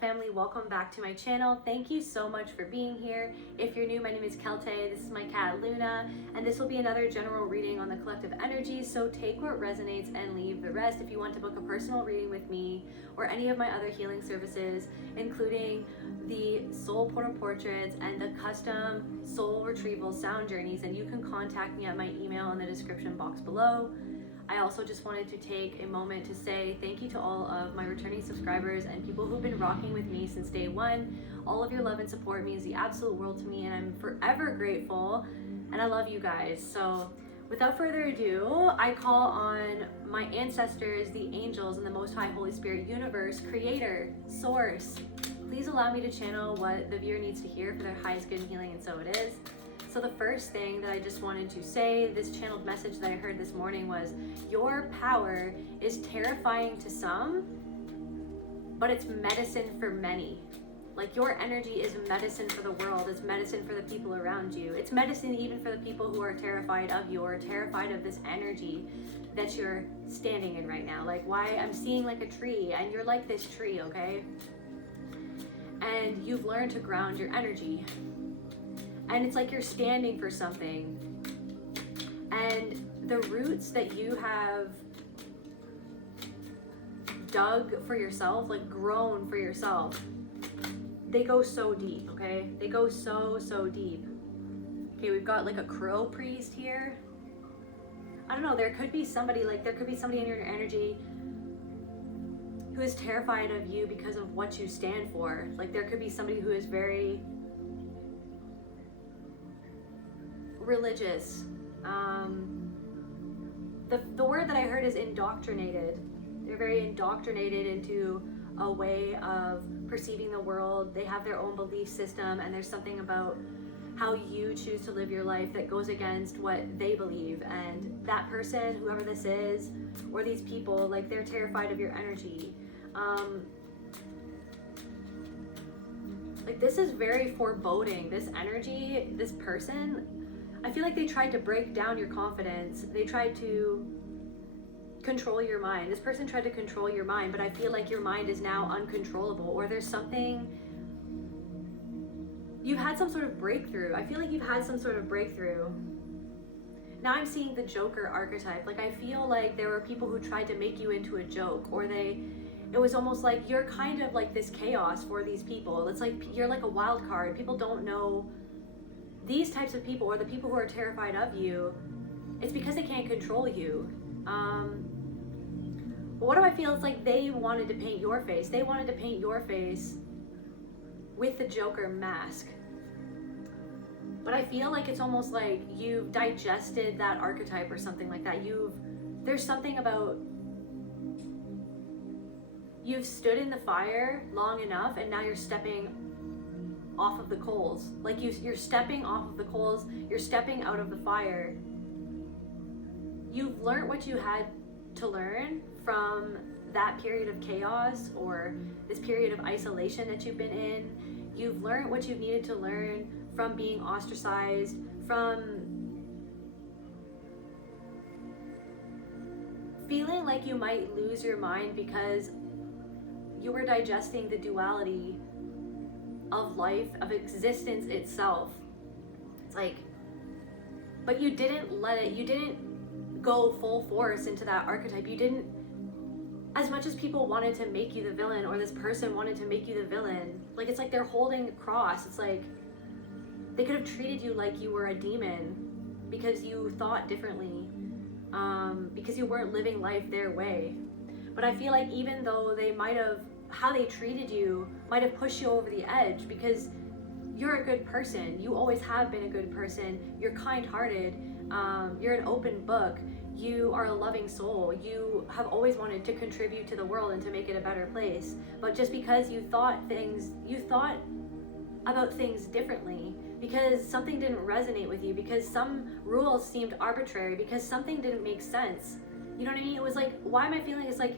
Family, welcome back to my channel. Thank you so much for being here. If you're new, my name is Kelte. This is my cat Luna, and this will be another general reading on the collective energies. So take what resonates and leave the rest. If you want to book a personal reading with me or any of my other healing services, including the soul portal portraits and the custom soul retrieval sound journeys, then you can contact me at my email in the description box below. I also just wanted to take a moment to say thank you to all of my returning subscribers and people who've been rocking with me since day one. All of your love and support means the absolute world to me, and I'm forever grateful, and I love you guys. So without further ado, I call on my ancestors, the angels, and the Most High Holy Spirit universe, creator, source. Please allow me to channel what the viewer needs to hear for their highest good and healing, and so it is. So the first thing that I just wanted to say, this channeled message that I heard this morning was, your power is terrifying to some, but it's medicine for many. Like, your energy is medicine for the world. It's medicine for the people around you. It's medicine even for the people who are terrified of you or terrified of this energy that you're standing in right now. Like, why I'm seeing like a tree, and you're like this tree, okay? And you've learned to ground your energy. And it's like you're standing for something. And the roots that you have dug for yourself, like grown for yourself, they go so deep, okay? They go so deep. Okay, we've got like a crow priest here. I don't know, there could be somebody in your energy who is terrified of you because of what you stand for. Like, there could be somebody who is very religious. The word that I heard is indoctrinated. They're very indoctrinated into a way of perceiving the world. They have their own belief system, and there's something about how you choose to live your life that goes against what they believe. And that person, whoever this is, or these people, like, they're terrified of your energy. Like, this is very foreboding. This energy, this person, I feel like they tried to break down your confidence. They tried to control your mind. This person tried to control your mind, but I feel like your mind is now uncontrollable, or there's something, you've had some sort of breakthrough. I feel like you've had some sort of breakthrough. Now I'm seeing the Joker archetype. Like, I feel like there were people who tried to make you into a joke, or it was almost like you're kind of like this chaos for these people. It's like you're like a wild card. People don't know. These types of people, or the people who are terrified of you, it's because they can't control you. What do I feel? It's like they wanted to paint your face. They wanted to paint your face with the Joker mask. But I feel like it's almost like you've digested that archetype or something like that. There's something about, you've stood in the fire long enough, and now you're stepping off of the coals. Like, you're stepping off of the coals, you're stepping out of the fire. You've learned what you had to learn from that period of chaos, or this period of isolation that you've been in. You've learned what you've needed to learn from being ostracized, from feeling like you might lose your mind because you were digesting the duality of life, of existence itself. It's like, but you didn't go full force into that archetype. You didn't, as much as people wanted to make you the villain, or this person wanted to make you the villain, like, it's like they're holding a cross. It's like they could have treated you like you were a demon because you thought differently, because you weren't living life their way. But I feel like even though how they treated you might have pushed you over the edge, because you're a good person. You always have been a good person. You're kind-hearted. You're an open book. You are a loving soul. You have always wanted to contribute to the world and to make it a better place. But just because you thought about things differently, because something didn't resonate with you, because some rules seemed arbitrary, because something didn't make sense. You know what I mean? It was like, why am I feeling it's like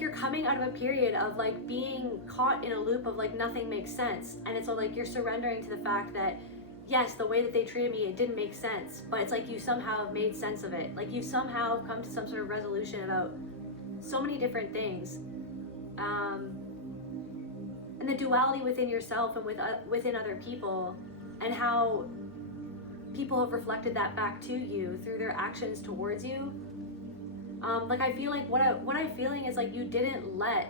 you're coming out of a period of like being caught in a loop of like nothing makes sense. And it's all like you're surrendering to the fact that, yes, the way that they treated me, it didn't make sense, but it's like you somehow have made sense of it. Like, you somehow come to some sort of resolution about so many different things. And and the duality within yourself and within other people, and how people have reflected that back to you through their actions towards you. Like I feel like what I'm feeling is like you didn't let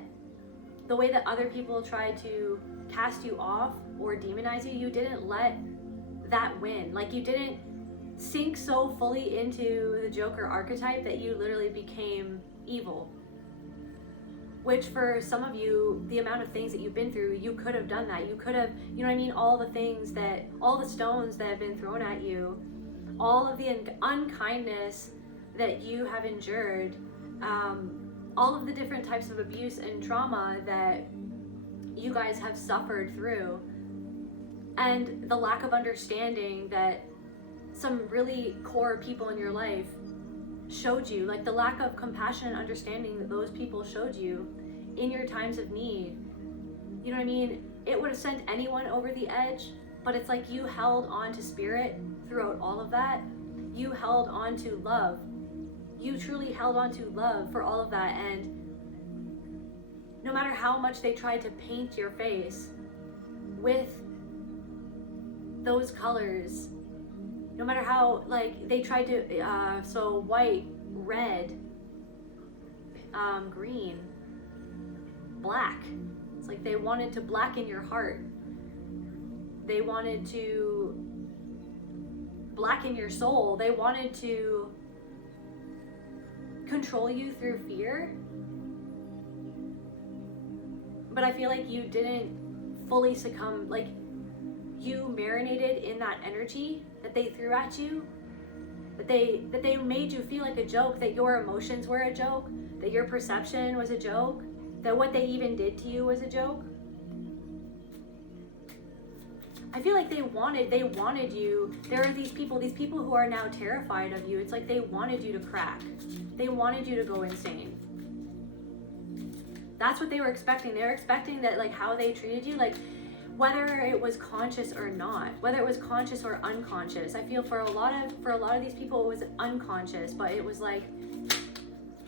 the way that other people tried to cast you off or demonize you, you didn't let that win. Like you didn't sink so fully into the Joker archetype that you literally became evil. Which for some of you, the amount of things that you've been through, you could have done that. You could have, you know what I mean? All the stones that have been thrown at you, all of the unkindness that you have endured, all of the different types of abuse and trauma that you guys have suffered through, and the lack of understanding that some really core people in your life showed you, like the lack of compassion and understanding that those people showed you in your times of need. You know what I mean? It would have sent anyone over the edge, but it's like you held on to spirit throughout all of that. You held on to love. You truly held on to love for all of that, and no matter how much they tried to paint your face with those colors, no matter how like they tried to so white, red, green, black, it's like they wanted to blacken your heart, they wanted to blacken your soul, they wanted to control you through fear. But I feel like you didn't fully succumb. Like you marinated in that energy that they threw at you, that they made you feel like a joke, that your emotions were a joke, that your perception was a joke, that what they even did to you was a joke. I feel like they wanted you. There are these people who are now terrified of you. It's like they wanted you to crack. They wanted you to go insane. That's what they were expecting. They were expecting that, like, how they treated you, like, whether it was conscious or not, whether it was conscious or unconscious. I feel for a lot of these people, it was unconscious, but it was like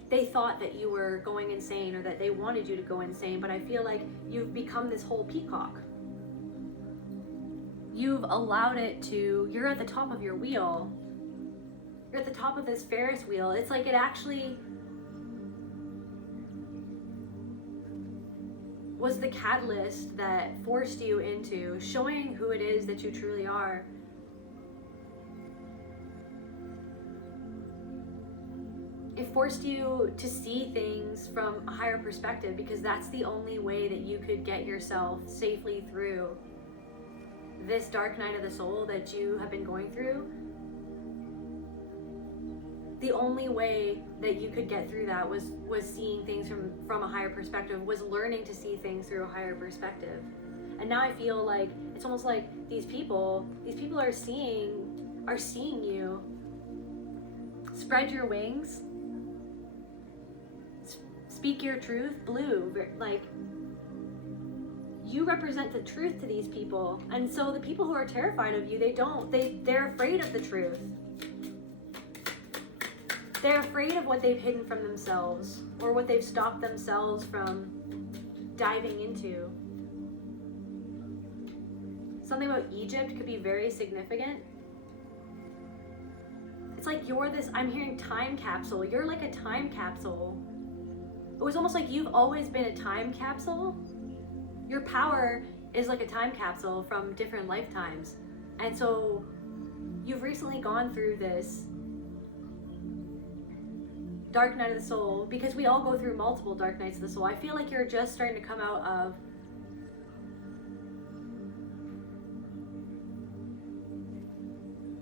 they thought that you were going insane or that they wanted you to go insane. But I feel like you've become this whole peacock. You've allowed it to, you're at the top of your wheel. You're at the top of this Ferris wheel. It's like it actually was the catalyst that forced you into showing who it is that you truly are. It forced you to see things from a higher perspective, because that's the only way that you could get yourself safely through this dark night of the soul that you have been going through. The only way that you could get through that was seeing things from a higher perspective, was learning to see things through a higher perspective. And now I feel like it's almost like these people are seeing you. Spread your wings. Speak your truth, blue. Like, you represent the truth to these people. And so the people who are terrified of you, they're afraid of the truth. They're afraid of what they've hidden from themselves, or what they've stopped themselves from diving into. Something about Egypt could be very significant. It's like I'm hearing time capsule. You're like a time capsule. It was almost like you've always been a time capsule. Your power is like a time capsule from different lifetimes. And so you've recently gone through this dark night of the soul, because we all go through multiple dark nights of the soul. I feel like you're just starting to come out of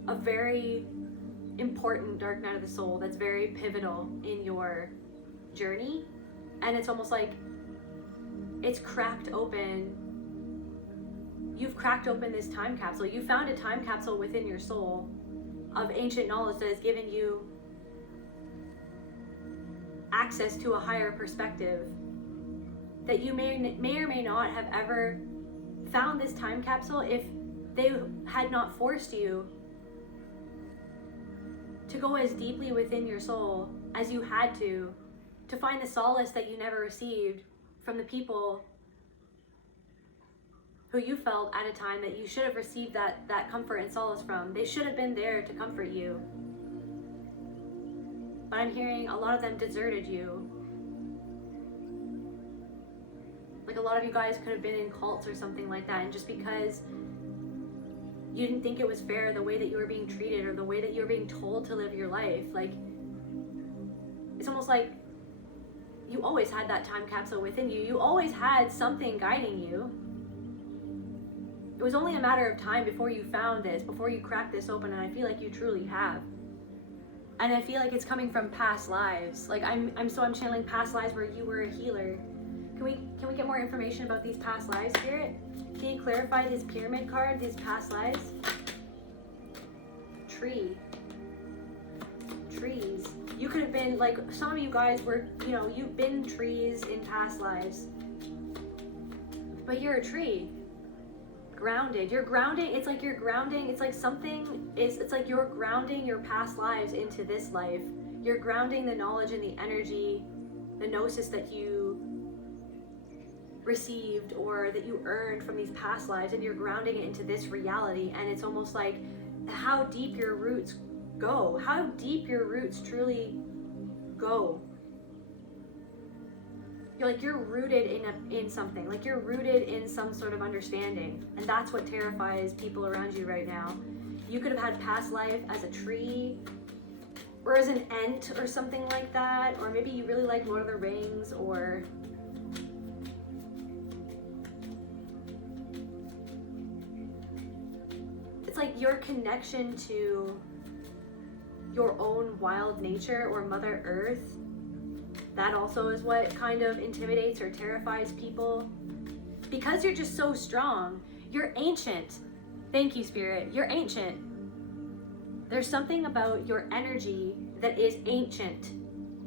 a very important dark night of the soul that's very pivotal in your journey. And it's almost like it's cracked open. You've cracked open this time capsule. You found a time capsule within your soul of ancient knowledge that has given you access to a higher perspective, that you may or may not have ever found this time capsule if they had not forced you to go as deeply within your soul as you had to find the solace that you never received from the people who you felt at a time that you should have received that comfort and solace from. They should have been there to comfort you. But I'm hearing a lot of them deserted you. Like a lot of you guys could have been in cults or something like that, and just because you didn't think it was fair the way that you were being treated or the way that you were being told to live your life, like, it's almost like you always had that time capsule within you. You always had something guiding you. It was only a matter of time before you found this, before you cracked this open, and I feel like you truly have. And I feel like it's coming from past lives. Like I'm channeling past lives where you were a healer. Can we get more information about these past lives, Spirit? Can you clarify this pyramid card, these past lives? Tree. Trees. You could have been, like, some of you guys were, you know, you've been trees in past lives. But you're a tree. Grounded. You're grounding. It's like you're grounding. It's like something is, it's like you're grounding your past lives into this life. You're grounding the knowledge and the energy, the gnosis that you received or that you earned from these past lives, and you're grounding it into this reality. And it's almost like how deep your roots go, how deep your roots truly go. You're rooted in something, like you're rooted in some sort of understanding, and that's what terrifies people around you right now. You could have had past life as a tree or as an ant or something like that, or maybe you really like Lord of the Rings, or it's like your connection to your own wild nature or Mother Earth. That also is what kind of intimidates or terrifies people. Because you're just so strong. You're ancient. Thank you, Spirit. You're ancient. There's something about your energy that is ancient.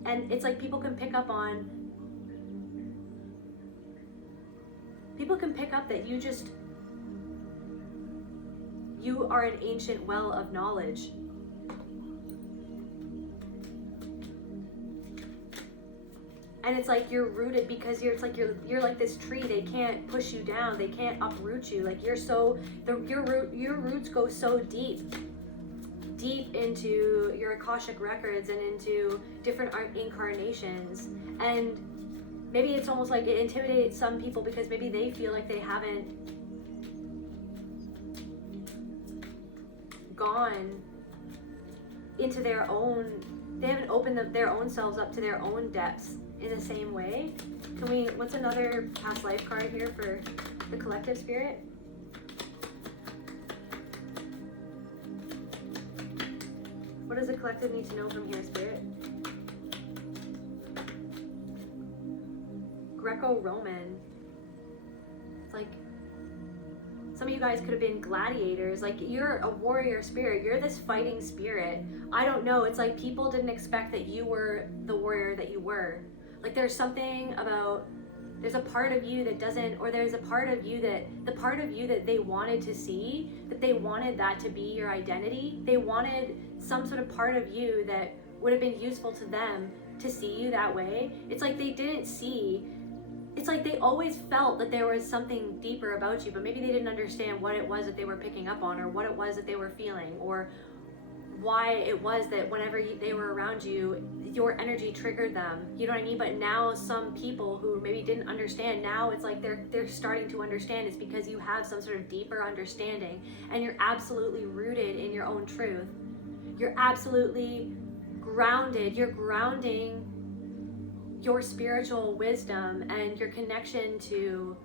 And it's like people can pick up that you are an ancient well of knowledge. And it's like you're rooted because you're like this tree. They can't push you down. They can't uproot you. Like your roots go so deep into your Akashic records and into different incarnations. And maybe it's almost like it intimidates some people because maybe they feel like they haven't gone into their own, they haven't opened their own selves up to their own depths in the same way. What's another past life card here for the collective, Spirit? What does the collective need to know from here, Spirit? Greco-Roman. It's like some of you guys could have been gladiators. Like you're a warrior spirit. You're this fighting spirit. I don't know. It's like people didn't expect that you were the warrior that you were. Like there's something about, there's a part of you that doesn't, or there's a part of you that, the part of you that they wanted to see, that they wanted that to be your identity. They wanted some sort of part of you that would have been useful to them to see you that way. It's like they didn't see, it's like they always felt that there was something deeper about you, but maybe they didn't understand what it was that they were picking up on, or what it was that they were feeling, or why it was that whenever they were around you, your energy triggered them. You know what I mean? But now some people who maybe didn't understand, now it's like they're starting to understand. It's because you have some sort of deeper understanding, and you're absolutely rooted in your own truth. You're absolutely grounded. You're grounding your spiritual wisdom and your connection to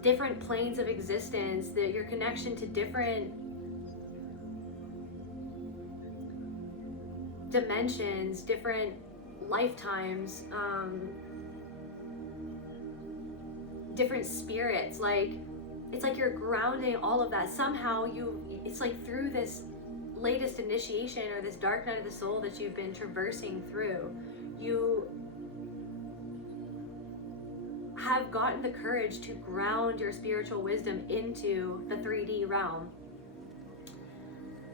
different planes of existence, your connection to different dimensions, different lifetimes, different spirits. Like it's like you're grounding all of that. Somehow it's like through this latest initiation or this dark night of the soul that you've been traversing through, you have gotten the courage to ground your spiritual wisdom into the 3D realm.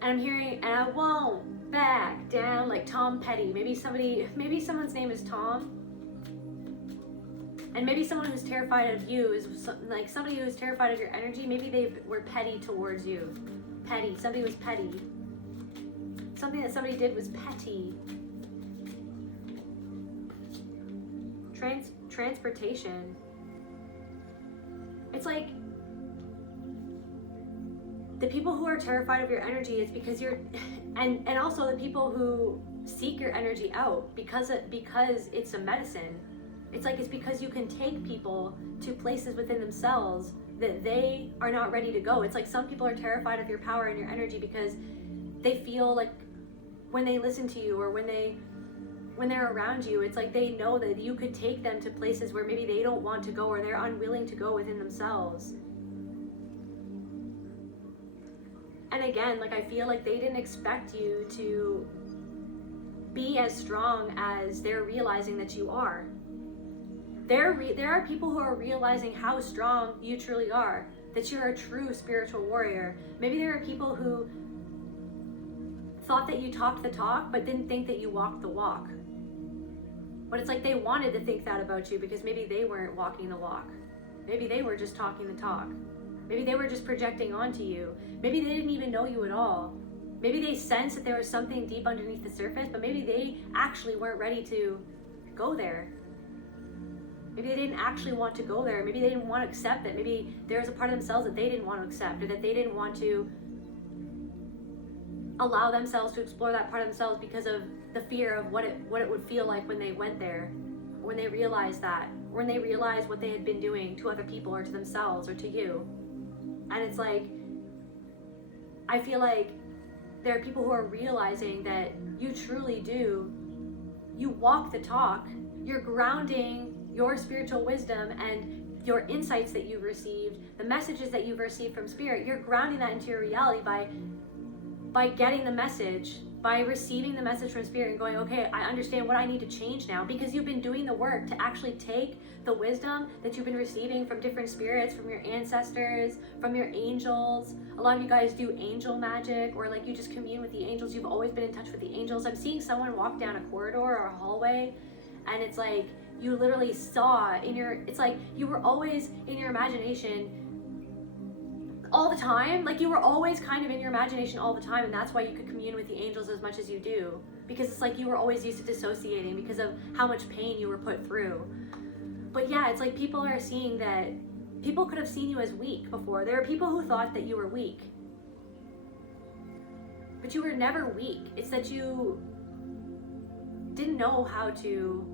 And I'm hearing, and I won't back down, like Tom Petty. Maybe someone's name is Tom. And maybe someone who's terrified of you is like somebody who's terrified of your energy. Maybe they were petty towards you. Petty. Somebody was petty. Something that somebody did was petty. Transportation. It's like the people who are terrified of your energy is because you're, and also the people who seek your energy out because it's a medicine. It's like it's because you can take people to places within themselves that they are not ready to go. It's like some people are terrified of your power and your energy because they feel like when they listen to you or when they're around you, it's like they know that you could take them to places where maybe they don't want to go or they're unwilling to go within themselves. And again, like I feel like they didn't expect you to be as strong as they're realizing that you are. There are people who are realizing how strong you truly are, that you're a true spiritual warrior. Maybe there are people who thought that you talked the talk, but didn't think that you walked the walk. But it's like they wanted to think that about you because maybe they weren't walking the walk. Maybe they were just talking the talk. Maybe they were just projecting onto you. Maybe they didn't even know you at all. Maybe they sensed that there was something deep underneath the surface, but maybe they actually weren't ready to go there. Maybe they didn't actually want to go there. Maybe they didn't want to accept it. Maybe there was a part of themselves that they didn't want to accept, or that they didn't want to allow themselves to explore that part of themselves because of the fear of what it would feel like when they went there, when they realized that, when they realized what they had been doing to other people or to themselves or to you. And it's like, I feel like there are people who are realizing that you truly do. You walk the talk. You're grounding your spiritual wisdom and your insights that you've received, the messages that you've received from spirit. You're grounding that into your reality by getting the message, by receiving the message from spirit and going, okay, I understand what I need to change now, because you've been doing the work to actually take the wisdom that you've been receiving from different spirits, from your ancestors, from your angels. A lot of you guys do angel magic, or like you just commune with the angels. You've always been in touch with the angels. I'm seeing someone walk down a corridor or a hallway, and it's like you literally saw it's like you were always in your imagination all the time. Like you were always kind of in your imagination all the time, and that's why you could commune with the angels as much as you do, because it's like you were always used to dissociating because of how much pain you were put through. But yeah, it's like people are seeing that people could have seen you as weak before. There are people who thought that you were weak, but you were never weak. It's that you didn't know how to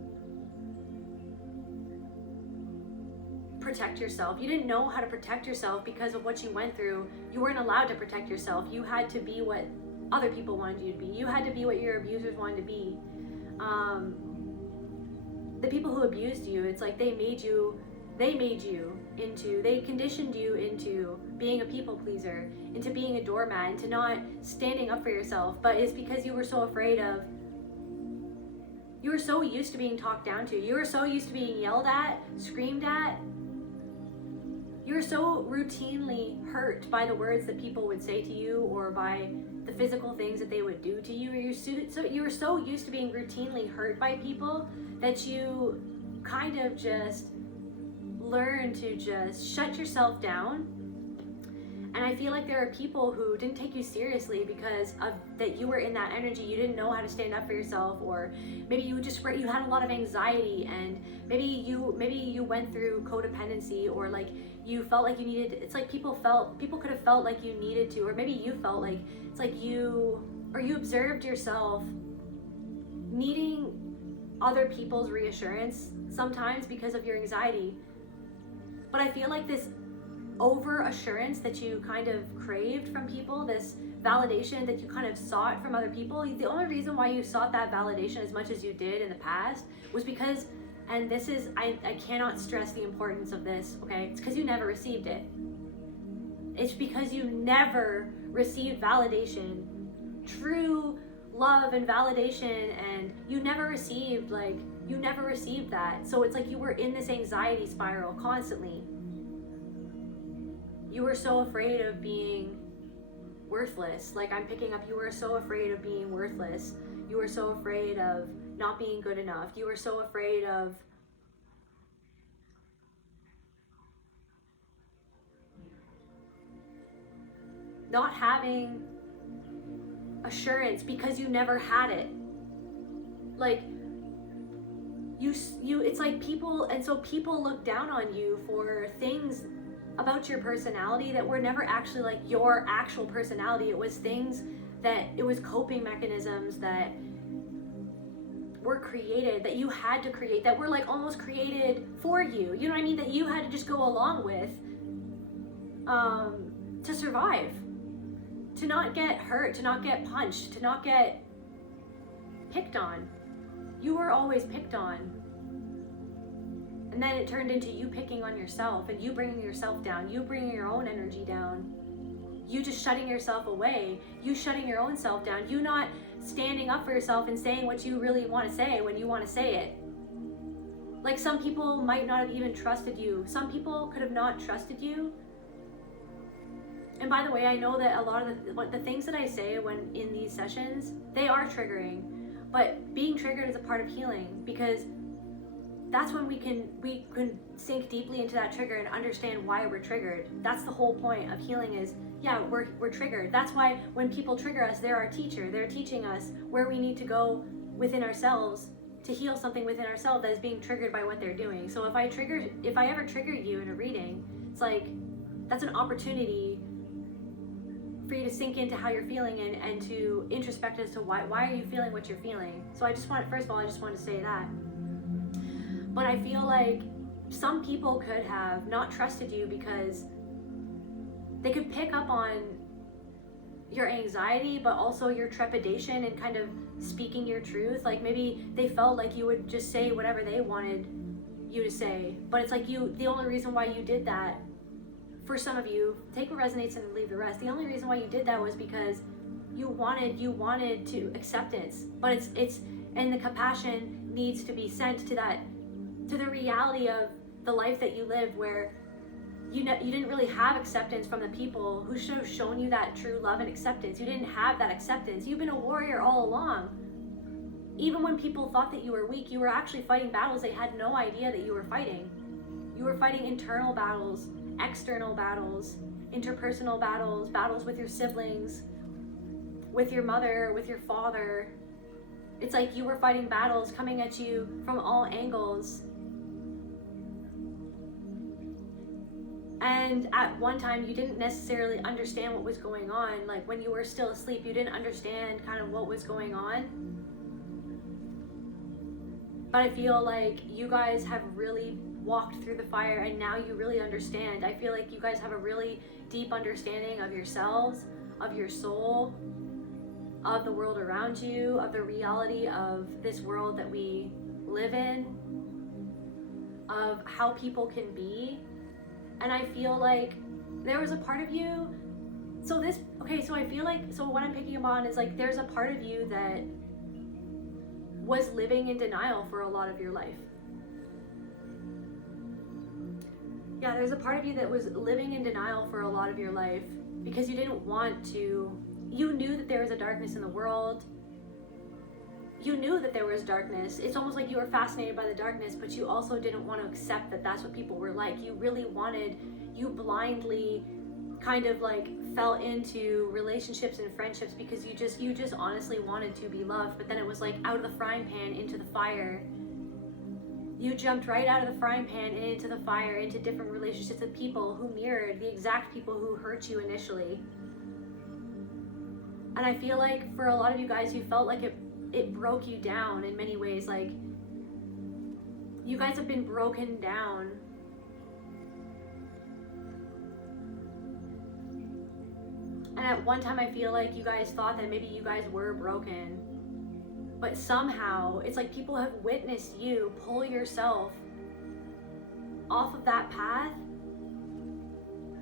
protect yourself. You didn't know how to protect yourself because of what you went through. You weren't allowed to protect yourself. You had to be what other people wanted you to be. You had to be what your abusers wanted to be. The people who abused you, it's like they conditioned you into being a people pleaser, into being a doormat, into not standing up for yourself. But it's because you were so afraid of, you were so used to being talked down to. You were so used to being yelled at, screamed at. You were so routinely hurt by the words that people would say to you, or by the physical things that they would do to you. You were so used to being routinely hurt by people that you kind of just learned to just shut yourself down. And I feel like there are people who didn't take you seriously because of that you were in that energy. You didn't know how to stand up for yourself, or maybe you had a lot of anxiety, and maybe you went through codependency, or like you felt like you needed. It's like people could have felt like you needed to, or maybe you felt like it's like you observed yourself needing other people's reassurance sometimes because of your anxiety. But I feel like this over assurance that you kind of craved from people, this validation that you kind of sought from other people, the only reason why you sought that validation as much as you did in the past was because, and this is, I cannot stress the importance of this, okay? It's because you never received it. It's because you never received validation, true love and validation, and you never received that. So it's like you were in this anxiety spiral constantly. You were so afraid of being worthless. Like I'm picking up, you were so afraid of being worthless. You were so afraid of not being good enough. You were so afraid of not having assurance because you never had it. Like you it's like people, and so people look down on you for things about your personality that were never actually like your actual personality. It was things that, it was coping mechanisms that were created, that you had to create, that were like almost created for you, you know what I mean, that you had to just go along with to survive, to not get hurt, to not get punched, to not get picked on. You were always picked on. And then it turned into you picking on yourself, and you bringing yourself down, you bringing your own energy down, you just shutting yourself away, you shutting your own self down, you not standing up for yourself and saying what you really want to say when you want to say it. Like, some people might not have even trusted you. Some people could have not trusted you. And by the way, I know that a lot of the things that I say when in these sessions, they are triggering, but being triggered is a part of healing, because that's when we can sink deeply into that trigger and understand why we're triggered. That's the whole point of healing, is, yeah, we're triggered. That's why when people trigger us, they're our teacher. They're teaching us where we need to go within ourselves to heal something within ourselves that is being triggered by what they're doing. So if I ever trigger you in a reading, it's like, that's an opportunity for you to sink into how you're feeling and to introspect as to why are you feeling what you're feeling. So first of all, I just want to say that. But I feel like some people could have not trusted you because they could pick up on your anxiety, but also your trepidation and kind of speaking your truth. Like, maybe they felt like you would just say whatever they wanted you to say. But it's like, the only reason why you did that, for some of you, take what resonates and leave the rest. The only reason why you did that was because you wanted to acceptance. But it's and the compassion needs to be sent to the reality of the life that you live, where you didn't really have acceptance from the people who should have shown you that true love and acceptance. You didn't have that acceptance. You've been a warrior all along. Even when people thought that you were weak, you were actually fighting battles they had no idea that you were fighting. You were fighting internal battles, external battles, interpersonal battles, battles with your siblings, with your mother, with your father. It's like you were fighting battles coming at you from all angles. And at one time, you didn't necessarily understand what was going on. Like, when you were still asleep, you didn't understand kind of what was going on. But I feel like you guys have really walked through the fire, and now you really understand. I feel like you guys have a really deep understanding of yourselves, of your soul, of the world around you, of the reality of this world that we live in, of how people can be. And I feel like there was a part of you, so I feel like, so what I'm picking up on is, like, there's a part of you that was living in denial for a lot of your life. Yeah, there's a part of you that was living in denial for a lot of your life because you didn't want to. You knew that there was a darkness in the world. You knew that there was darkness. It's almost like you were fascinated by the darkness, but you also didn't want to accept that that's what people were like. You blindly kind of like fell into relationships and friendships because you just honestly wanted to be loved. But then it was like out of the frying pan into the fire. You jumped right out of the frying pan and into the fire, into different relationships with people who mirrored the exact people who hurt you initially. And I feel like for a lot of you guys, you felt like it broke you down in many ways. Like, you guys have been broken down. And at one time, I feel like you guys thought that maybe you guys were broken. But somehow, it's like people have witnessed you pull yourself off of that path,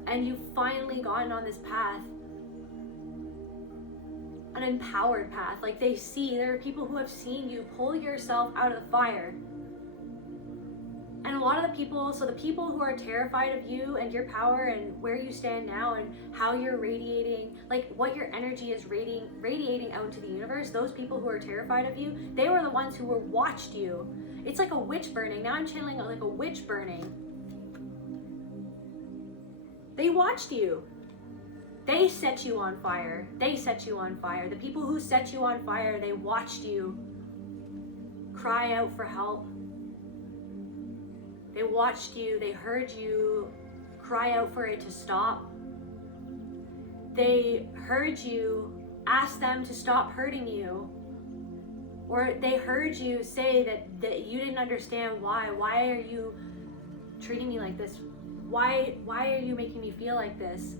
and you've finally gotten on this path, an empowered path. Like, there are people who have seen you pull yourself out of the fire. And a lot of the people who are terrified of you and your power and where you stand now and how you're radiating, like what your energy is radiating out into the universe, those people who are terrified of you, they were the ones who watched you. It's like a witch burning. Now I'm channeling like a witch burning. They watched you. They set you on fire. They set you on fire. The people who set you on fire, they watched you cry out for help. They watched you, they heard you cry out for it to stop. They heard you ask them to stop hurting you. Or they heard you say that you didn't understand why. Why are you treating me like this? Why are you making me feel like this?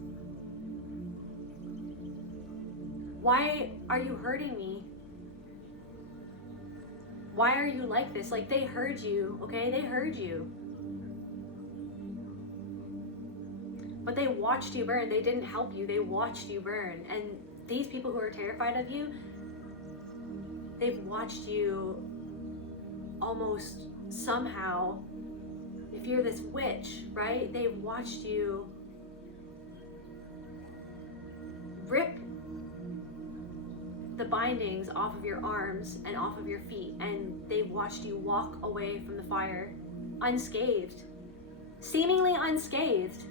Why are you hurting me? Why are you like this? Like, they heard you, okay? They heard you. But they watched you burn. They didn't help you. They watched you burn. And these people who are terrified of you, they've watched you almost somehow, if you're this witch, right? They've watched you rip the bindings off of your arms and off of your feet, and they've watched you walk away from the fire unscathed, seemingly unscathed.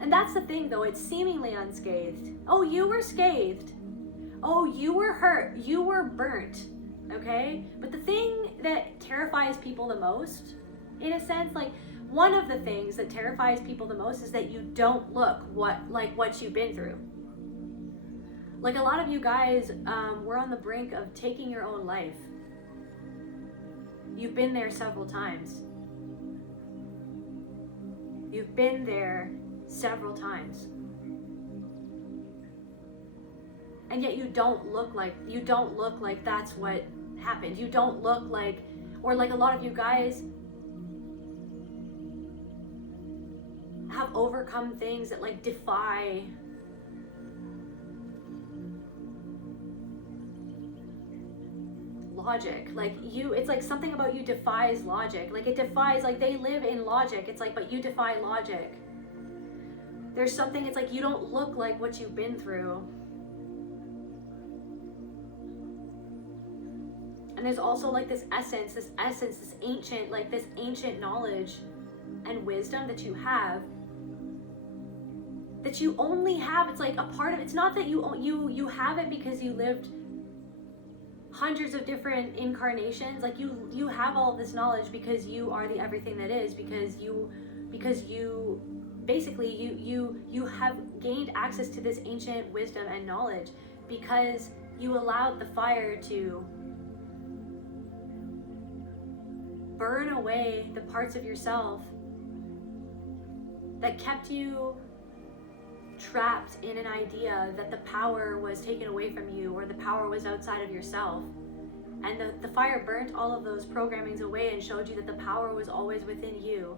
And that's the thing though, it's seemingly unscathed. Oh, you were scathed. Oh, you were hurt. You were burnt. Okay? But the thing that terrifies people the most, in a sense, like one of the things that terrifies people the most is that you don't look like what you've been through. Like a lot of you guys were on the brink of taking your own life. You've been there several times. You've been there several times. And yet you don't look like that's what happened. You don't look like, or like a lot of you guys have overcome things that like defy logic. Like it's like something about you defies logic. Like it defies, like they live in logic. It's like, but you defy logic. There's something, it's like you don't look like what you've been through. And there's also like this essence, this ancient knowledge and wisdom that you have, that you only have. It's like a part of, it's not that you have it because you lived hundreds of different incarnations. Like you have all this knowledge because you are the everything that is, because you basically you have gained access to this ancient wisdom and knowledge because you allowed the fire to burn away the parts of yourself that kept you trapped in an idea that the power was taken away from you or the power was outside of yourself. And the fire burnt all of those programmings away and showed you that the power was always within you.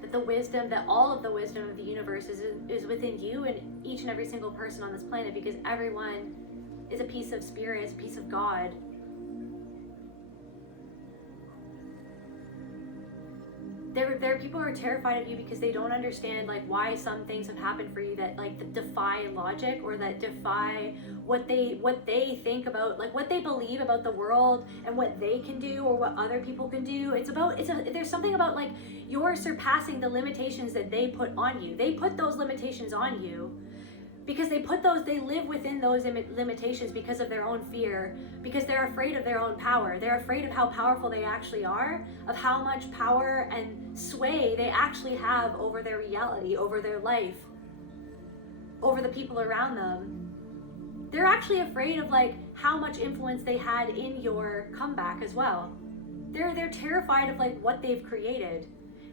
That the wisdom, that all of the wisdom of the universe is within you and each and every single person on this planet, because everyone is a piece of spirit, is a piece of God. There are people who are terrified of you because they don't understand like why some things have happened for you that like defy logic, or that defy what they think about, like what they believe about the world and what they can do or what other people can do. There's something about like you're surpassing the limitations that they put on you. They put those limitations on you because they live within those limitations because of their own fear, because they're afraid of their own power. They're afraid of how powerful they actually are, of how much power and sway they actually have over their reality, over their life, over the people around them. They're actually afraid of like how much influence they had in your comeback as well. They're terrified of like what they've created.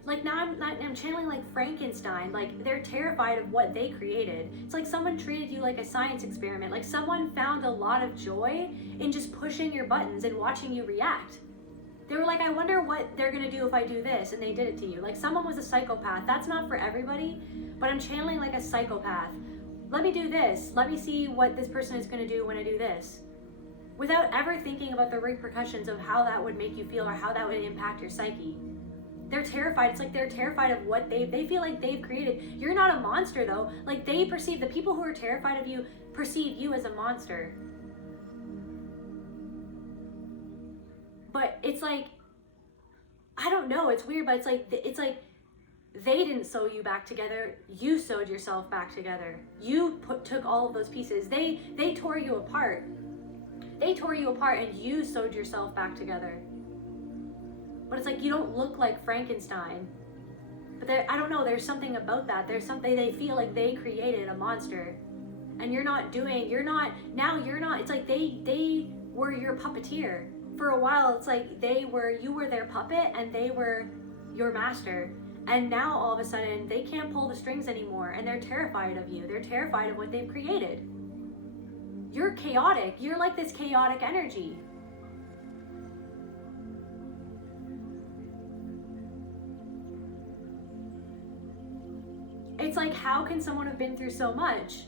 Like now I'm channeling like Frankenstein. Like they're terrified of what they created. It's like someone treated you like a science experiment. Like someone found a lot of joy in just pushing your buttons and watching you react. They were like, I wonder what they're gonna do if I do this, and they did it to you. Like someone was a psychopath. That's not for everybody, but I'm channeling like a psychopath. Let me do this. Let me see what this person is gonna do when I do this. Without ever thinking about the repercussions of how that would make you feel or how that would impact your psyche. They're terrified. It's like they're terrified of what they feel like they've created. You're not a monster though. Like the people who are terrified of you perceive you as a monster. But it's like, I don't know, it's weird, but it's like They didn't sew you back together. You sewed yourself back together. You took all of those pieces. They tore you apart. They tore you apart and you sewed yourself back together. But it's like, you don't look like Frankenstein. But I don't know, there's something about that. There's something, they feel like they created a monster. And it's like they were your puppeteer. For a while, it's like you were their puppet and they were your master. And now all of a sudden, they can't pull the strings anymore and they're terrified of you. They're terrified of what they've created. You're chaotic. You're like this chaotic energy. It's like, how can someone have been through so much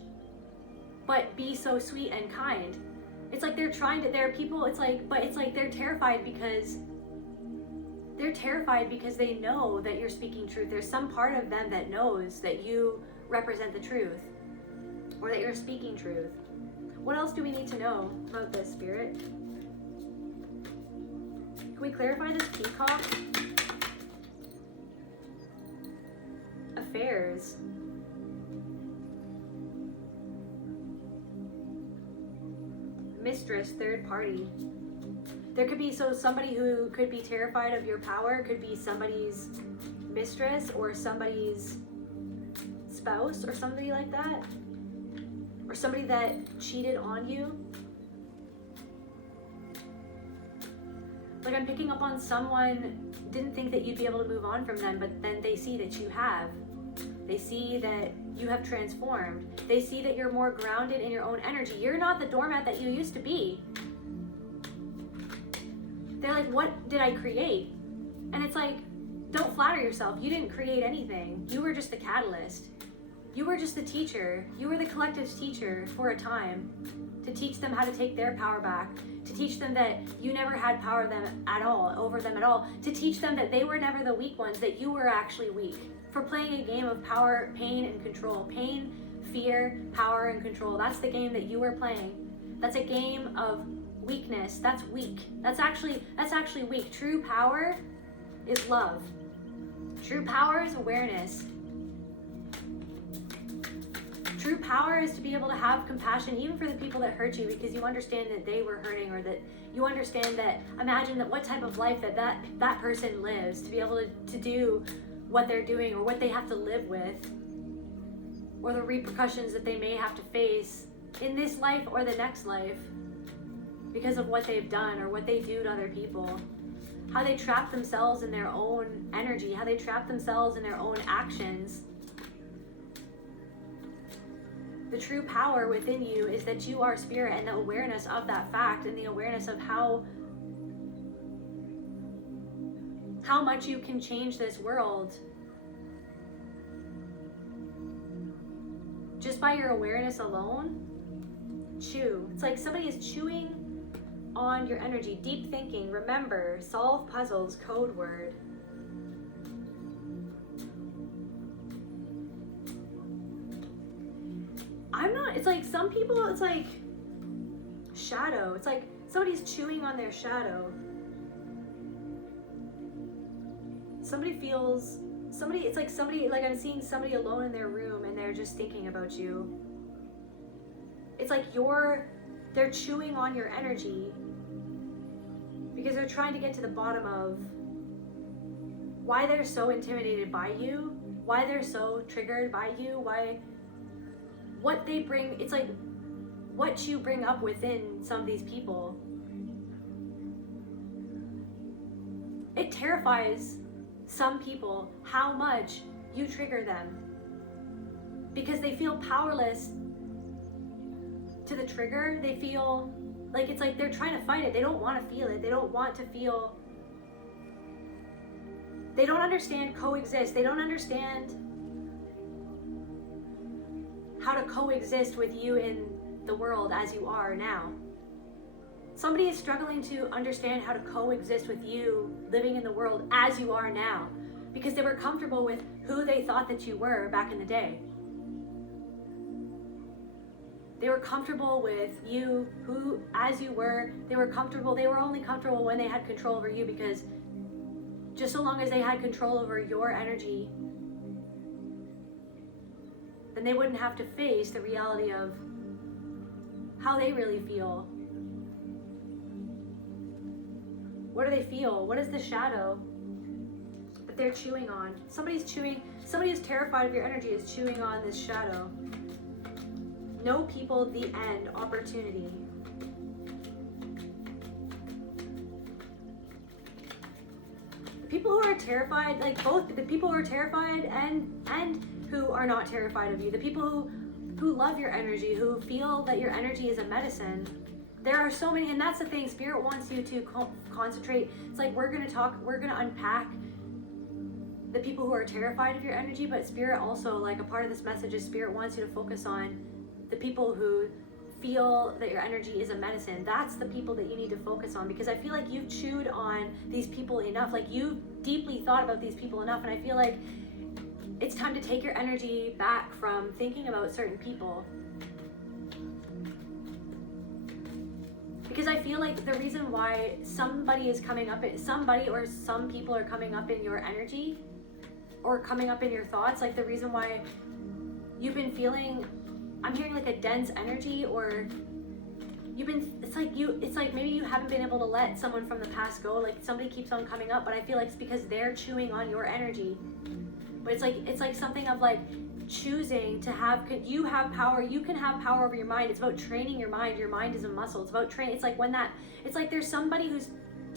but be so sweet and kind? It's like there are people, it's like they're terrified because they know that you're speaking truth. There's some part of them that knows that you represent the truth or that you're speaking truth. What else do we need to know about this, Spirit? Can we clarify this peacock? Affairs. Mistress, third party. There could be, somebody who could be terrified of your power could be somebody's mistress or somebody's spouse or somebody like that. Or somebody that cheated on you. Like, I'm picking up on someone didn't think that you'd be able to move on from them, but then they see that you have. They see that you have transformed. They see that you're more grounded in your own energy. You're not the doormat that you used to be. They're like, what did I create? And it's like, don't flatter yourself. You didn't create anything. You were just the catalyst. You were just the teacher. You were the collective's teacher for a time, to teach them how to take their power back, to teach them that you never had power over them at all, to teach them that they were never the weak ones, that you were actually weak. For playing a game of power, pain, and control. Pain, fear, power, and control. That's the game that you were playing. That's a game of weakness. That's weak. That's actually weak. True power is love. True power is awareness. True power is to be able to have compassion even for the people that hurt you, because you understand that they were hurting, or that you understand that, imagine that what type of life that person lives, to be able to do what they're doing or what they have to live with, or the repercussions that they may have to face in this life or the next life because of what they've done or what they do to other people. How they trap themselves in their own energy, how they trap themselves in their own actions. The true power within you is that you are spirit, and the awareness of that fact, and the awareness of how much you can change this world just by your awareness alone. Chew. It's like somebody is chewing on your energy. Deep thinking, remember, solve puzzles, code word. It's like some people, it's like shadow. It's like somebody's chewing on their shadow. It's like I'm seeing somebody alone in their room and they're just thinking about you. It's like they're chewing on your energy because they're trying to get to the bottom of why they're so intimidated by you, why they're so triggered by you, what they bring. It's like what you bring up within some of these people. It terrifies some people how much you trigger them, because they feel powerless to the trigger. They feel like it's like they're trying to fight it. They don't want to feel it. They don't want to feel. They don't understand coexist. They don't understand how to coexist with you in the world as you are now. Somebody is struggling to understand how to coexist with you living in the world as you are now, because they were comfortable with who they thought that you were back in the day. They were comfortable with you who as you were. They were only comfortable when they had control over you, because just so long as they had control over your energy, then they wouldn't have to face the reality of how they really feel. What do they feel? What is the shadow that they're chewing on? Somebody who's terrified of your energy is chewing on this shadow. Know people, the end, opportunity. The people who are terrified, like both the people who are terrified and who are not terrified of you, the people who love your energy, who feel that your energy is a medicine. There are so many, and that's the thing, Spirit wants you to concentrate. It's like we're going to unpack the people who are terrified of your energy, but Spirit also, like a part of this message is Spirit wants you to focus on the people who feel that your energy is a medicine. That's the people that you need to focus on, because I feel like you've chewed on these people enough, like you've deeply thought about these people enough, and I feel like it's time to take your energy back from thinking about certain people. Because I feel like the reason why somebody or some people are coming up in your energy or coming up in your thoughts, like the reason why you've been feeling, I'm hearing like a dense energy, or it's like maybe you haven't been able to let someone from the past go, like somebody keeps on coming up, but I feel like it's because they're chewing on your energy. But it's like something of like choosing to have, you have power, you can have power over your mind. It's about training your mind. Your mind is a muscle. It's about training. It's like there's somebody who's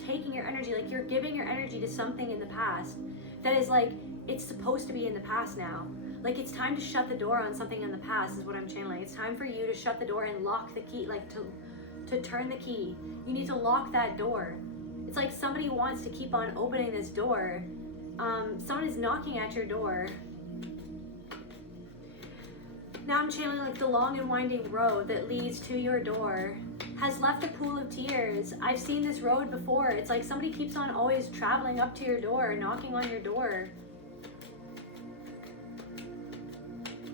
taking your energy, like you're giving your energy to something in the past that is like, it's supposed to be in the past now. Like it's time to shut the door on something in the past is what I'm channeling. It's time for you to shut the door and lock the key, like to turn the key. You need to lock that door. It's like somebody wants to keep on opening this door. Someone is knocking at your door. Now I'm channeling like the long and winding road that leads to your door has left a pool of tears. I've seen this road before. It's like somebody keeps on always traveling up to your door, knocking on your door.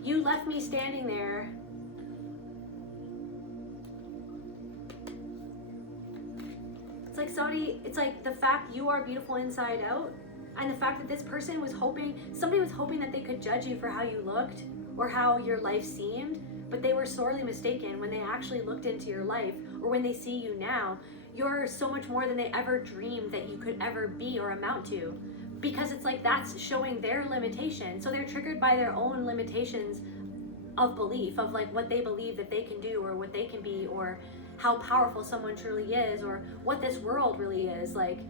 You left me standing there. It's like the fact you are beautiful inside out, and the fact that this person was hoping, somebody was hoping that they could judge you for how you looked or how your life seemed, but they were sorely mistaken when they actually looked into your life, or when they see you now. You're so much more than they ever dreamed that you could ever be or amount to, because it's like that's showing their limitation. So they're triggered by their own limitations of belief, of like what they believe that they can do or what they can be, or how powerful someone truly is, or what this world really is. Like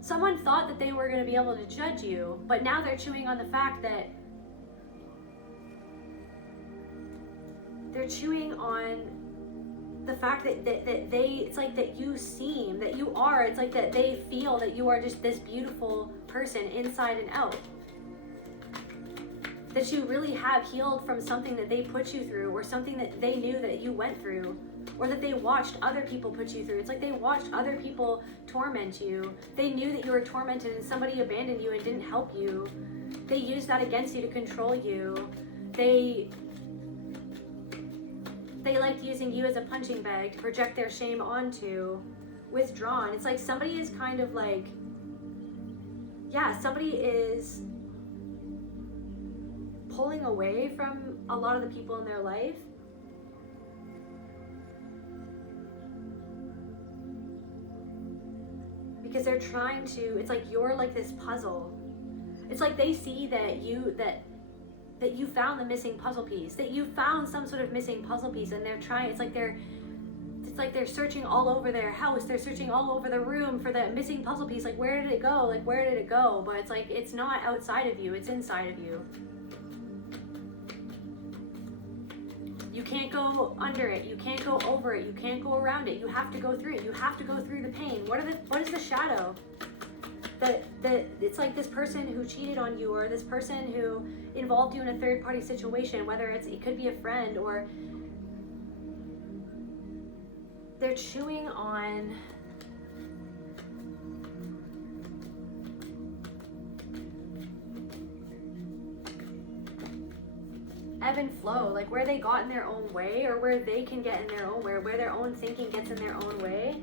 someone thought that they were going to be able to judge you, but now they're chewing on the fact that that they, it's like that you seem, that you are, it's like that they feel that you are just this beautiful person inside and out. That you really have healed from something that they put you through, or something that they knew that you went through, or that they watched other people put you through. It's like they watched other people torment you. They knew that you were tormented and somebody abandoned you and didn't help you. They used that against you to control you. They liked using you as a punching bag to project their shame onto. Withdrawn. It's like somebody is kind of like, yeah, somebody is pulling away from a lot of the people in their life. Because they're trying to, it's like you're like this puzzle. It's like they see that you found the missing puzzle piece, that you found some sort of missing puzzle piece, and they're trying, it's like they're searching all over their house, they're searching all over the room for the missing puzzle piece, like where did it go, like where did it go? But it's like, it's not outside of you, it's inside of you. You can't go under it, you can't go over it, you can't go around it, you have to go through it, you have to go through the pain. What is the shadow? That it's like this person who cheated on you, or this person who involved you in a third party situation, whether it could be a friend, or they're chewing on ebb and flow, like where they got in their own way, or where they can get in their own way, where their own thinking gets in their own way.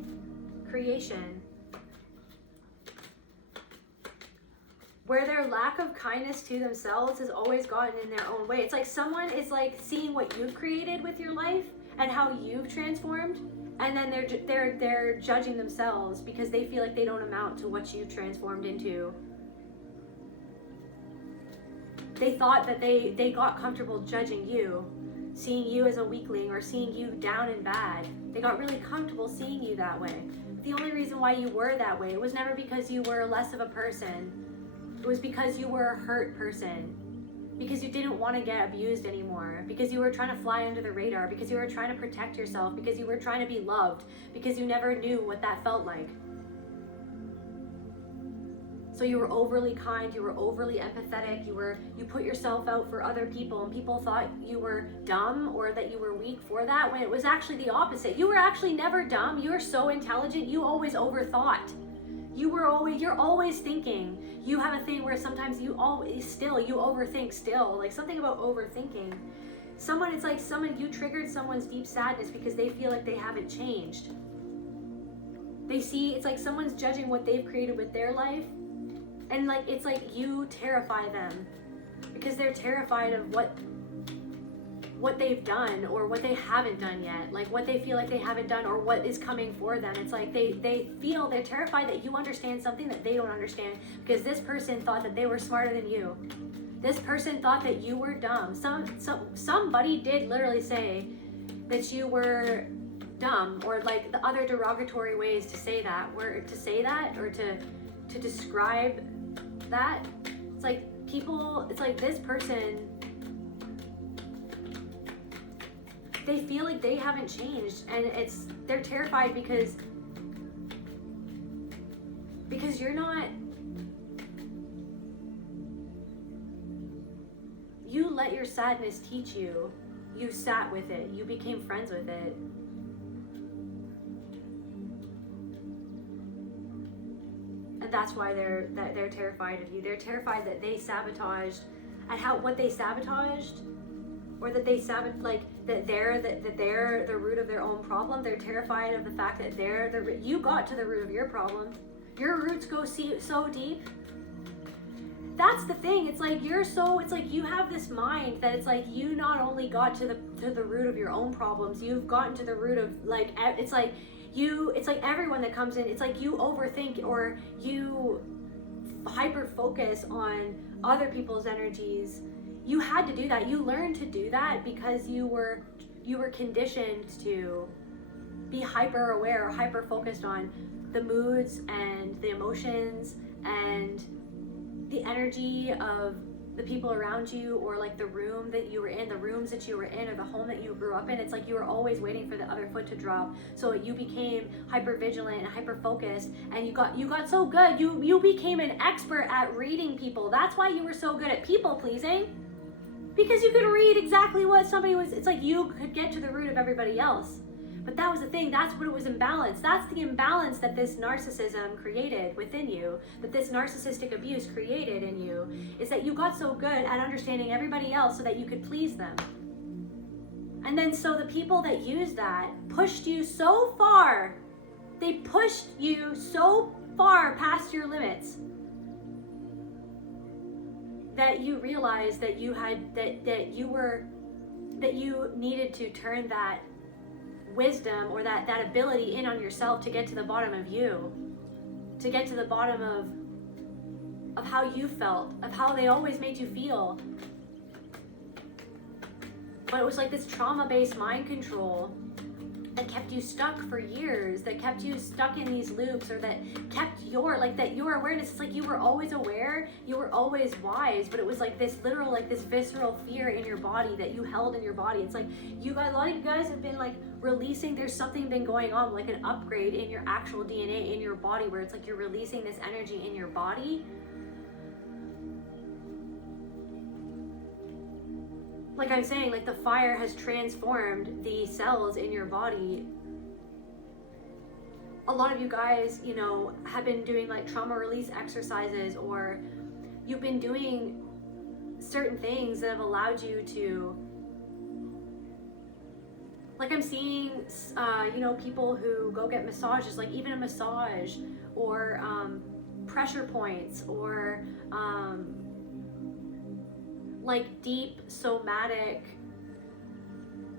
Creation. where their lack of kindness to themselves has always gotten in their own way. It's like someone is like seeing what you've created with your life and how you've transformed, and then they're judging themselves because they feel like they don't amount to what you've transformed into. They thought that they got comfortable judging you, seeing you as a weakling or seeing you down and bad. They got really comfortable seeing you that way. The only reason why you were that way, it was never because you were less of a person. It was because you were a hurt person. Because you didn't want to get abused anymore. Because you were trying to fly under the radar. Because you were trying to protect yourself. Because you were trying to be loved. Because you never knew what that felt like. So you were overly kind, you were overly empathetic, you put yourself out for other people, and people thought you were dumb or that you were weak for that, when it was actually the opposite. You were actually never dumb. You were so intelligent, you always overthought. You're always thinking. You have a thing where sometimes you overthink still. Like something about overthinking. You triggered someone's deep sadness because they feel like they haven't changed. It's like someone's judging what they've created with their life. And like, it's like you terrify them because they're terrified of what they've done or what they haven't done yet. Like what they feel like they haven't done or what is coming for them. It's like they're terrified that you understand something that they don't understand because this person thought that they were smarter than you. This person thought that you were dumb. Somebody did literally say that you were dumb, or like the other derogatory ways to say that or to describe that. It's like this person, they feel like they haven't changed, and they're terrified because you're not, you let your sadness teach you. You sat with it, you became friends with it. And that's why they're terrified of you. They're terrified that they sabotaged, what they sabotaged, or that they that they're the root of their own problem. They're terrified of the fact that you got to the root of your problem. Your roots go so deep. That's the thing. It's like you have this mind that it's like you not only got to the root of your own problems, you've gotten to the root of it's like everyone that comes in, it's like you overthink or you hyper focus on other people's energies. You had to do that. You learned to do that because you were conditioned to be hyper aware or hyper focused on the moods and the emotions and the energy of the people around you, or like the room that you were in, the rooms that you were in, or the home that you grew up in. It's like you were always waiting for the other foot to drop. So you became hyper vigilant and hyper focused, and you got so good. You became an expert at reading people. That's why you were so good at people pleasing, because you could read exactly what somebody was. It's like you could get to the root of everybody else. But that was the thing. That's what it was imbalanced. That's the imbalance that this narcissism created within you, that this narcissistic abuse created in you, is that you got so good at understanding everybody else so that you could please them. And then so the people that used that pushed you so far. They pushed you so far past your limits that you realized that you needed to turn that wisdom or that ability in on yourself to get to the bottom of you, to get to the bottom of how you felt, of how they always made you feel. But it was like this trauma-based mind control that kept you stuck for years, that kept you stuck in these loops, or that kept your awareness. It's like you were always aware, you were always wise, but it was like this literal, like this visceral fear in your body that you held in your body. It's like a lot of you guys have been like releasing, there's something been going on, like an upgrade in your actual DNA in your body, where it's like you're releasing this energy in your body. Like I'm saying, like the fire has transformed the cells in your body. A lot of you guys, have been doing like trauma release exercises, or you've been doing certain things that have allowed you to, like I'm seeing, people who go get massages, like even a massage or pressure points, or like deep somatic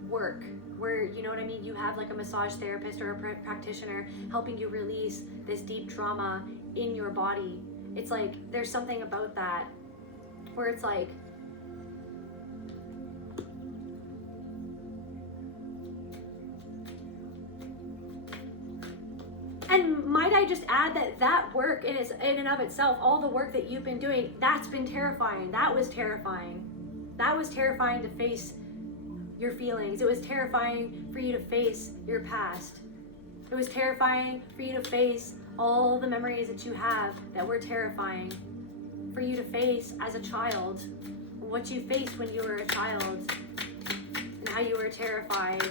work, where, you know what I mean, you have like a massage therapist or a practitioner helping you release this deep trauma in your body. It's like there's something about that where it's like, and might I just add that work in and of itself, all the work that you've been doing, that's been terrifying. That was terrifying. That was terrifying to face your feelings. It was terrifying for you to face your past. It was terrifying for you to face all the memories that you have that were terrifying. For you to face as a child, what you faced when you were a child, and how you were terrified.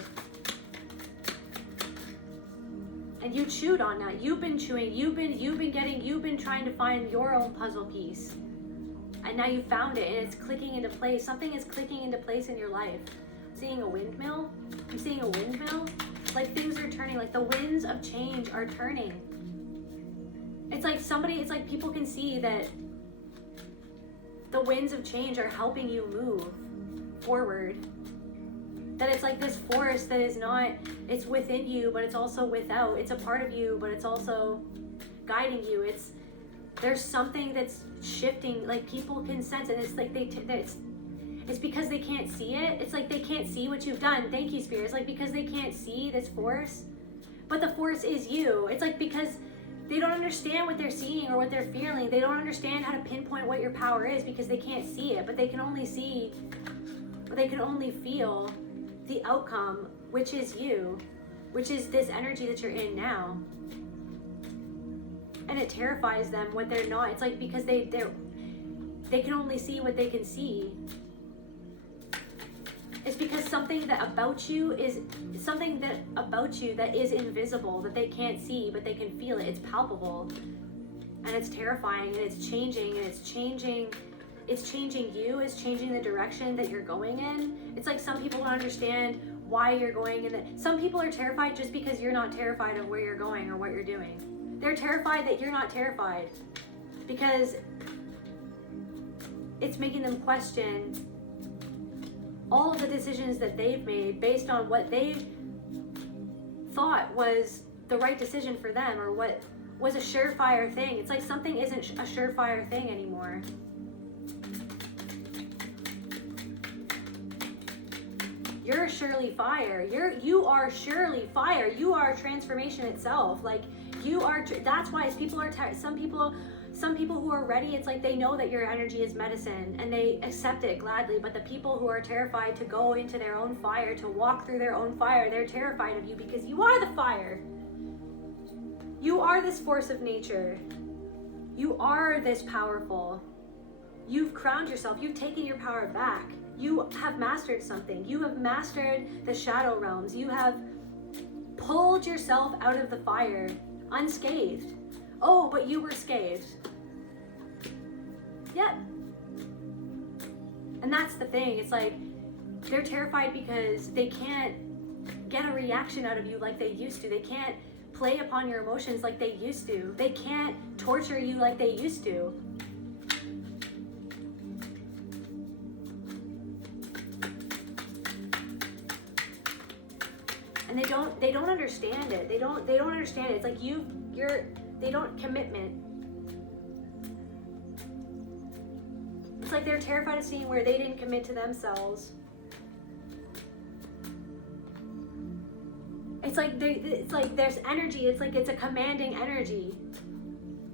And you chewed on that. You've been chewing. You've been trying to find your own puzzle piece. And now you found it, and it's clicking into place. Something is clicking into place in your life. I'm seeing a windmill. I'm seeing a windmill. Like things are turning, like the winds of change are turning. It's like people can see that the winds of change are helping you move forward. That it's like this force that is not, it's within you, but it's also without. It's a part of you, but it's also guiding you. There's something that's shifting, like people can sense it. It's like it's because they can't see it. It's like they can't see what you've done. Thank you, Spirit. It's like because they can't see this force, but the force is you. It's like because they don't understand what they're seeing or what they're feeling. They don't understand how to pinpoint what your power is because they can't see it, but they can only see, or they can only feel the outcome, which is you, which is this energy that you're in now. And it terrifies them what they're not. It's like because they can only see what they can see. It's because something that about you that is invisible, that they can't see, but they can feel it. It's palpable. And it's terrifying, and it's changing, and it's changing you, it's changing the direction that you're going in. It's like some people don't understand why you're going in that. Some people are terrified just because you're not terrified of where you're going or what you're doing. They're terrified that you're not terrified because it's making them question all of the decisions that they've made based on what they thought was the right decision for them or what was a surefire thing. It's like something isn't a surefire thing anymore. You're surely fire. You are surely fire. You are transformation itself. Like you are. That's why people are some people who are ready, it's like they know that your energy is medicine and they accept it gladly. But the people who are terrified to go into their own fire, to walk through their own fire, they're terrified of you because you are the fire. You are this force of nature. You are this powerful. You've crowned yourself. You've taken your power back. You have mastered something. You have mastered the shadow realms. You have pulled yourself out of the fire unscathed. Oh, but you were scathed. Yep. And that's the thing. It's like they're terrified because they can't get a reaction out of you like they used to. They can't play upon your emotions like they used to. They can't torture you like they used to. And they don't understand it. They don't understand it. It's like they don't commitment. It's like they're terrified of seeing where they didn't commit to themselves. It's like there's energy. It's like it's a commanding energy.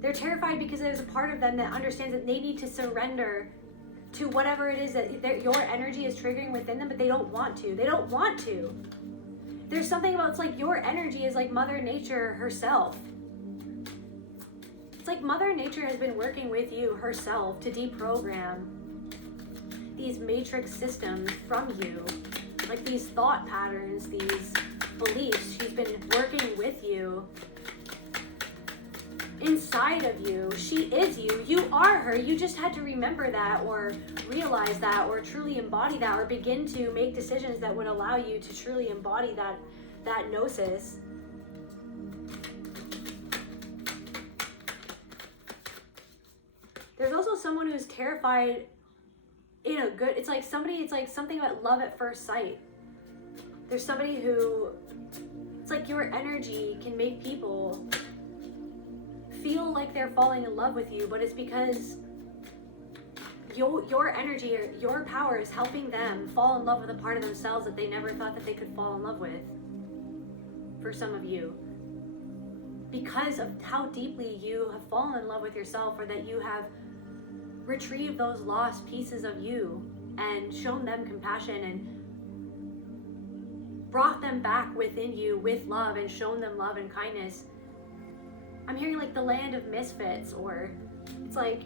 They're terrified because there's a part of them that understands that they need to surrender to whatever it is that your energy is triggering within them, but they don't want to. They don't want to. There's something about, it's like your energy is like Mother Nature herself. It's like Mother Nature has been working with you herself to deprogram these matrix systems from you. Like these thought patterns, these beliefs. She's been working with you. Inside of you. She is you. You are her. You just had to remember that or realize that or truly embody that or begin to make decisions that would allow you to truly embody that gnosis. There's also someone who's terrified in a good, it's like something about love at first sight. There's somebody who, it's like your energy can make people feel like they're falling in love with you, but it's because your energy or your power is helping them fall in love with a part of themselves that they never thought that they could fall in love with. For some of you, because of how deeply you have fallen in love with yourself, or that you have retrieved those lost pieces of you and shown them compassion and brought them back within you with love and shown them love and kindness. I'm hearing like the land of misfits, or it's like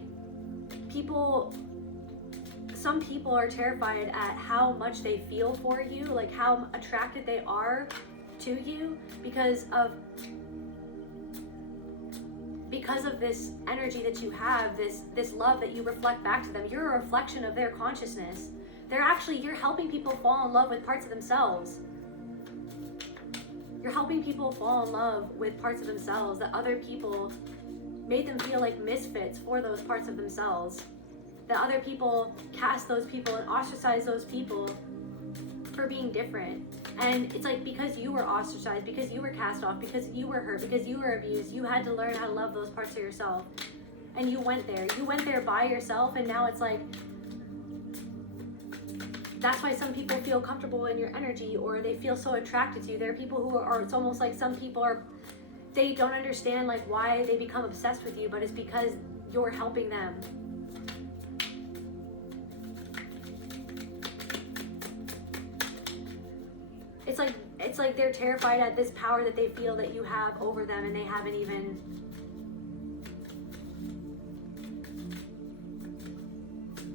some people are terrified at how much they feel for you, like how attracted they are to you because of this energy that you have, this love that you reflect back to them. You're a reflection of their consciousness. You're helping people fall in love with parts of themselves. You're helping people fall in love with parts of themselves that other people made them feel like misfits for those parts of themselves. That other people cast those people and ostracize those people for being different. And it's like, because you were ostracized, because you were cast off, because you were hurt, because you were abused, you had to learn how to love those parts of yourself. And you went there by yourself, and now it's like, that's why some people feel comfortable in your energy, or they feel so attracted to you. There are people who are, it's almost like some people they don't understand like why they become obsessed with you, but it's because you're helping them. It's like they're terrified at this power that they feel that you have over them, and they haven't even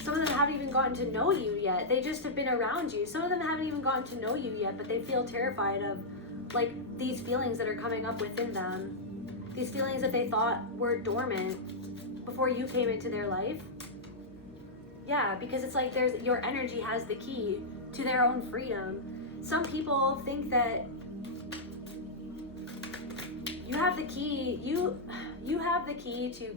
some of them haven't even gotten to know you yet. They just have been around you. Some of them haven't even gotten to know you yet, but they feel terrified of like these feelings that are coming up within them. These feelings that they thought were dormant before you came into their life. Yeah, because it's like your energy has the key to their own freedom. Some people think that you have the key, you have the key to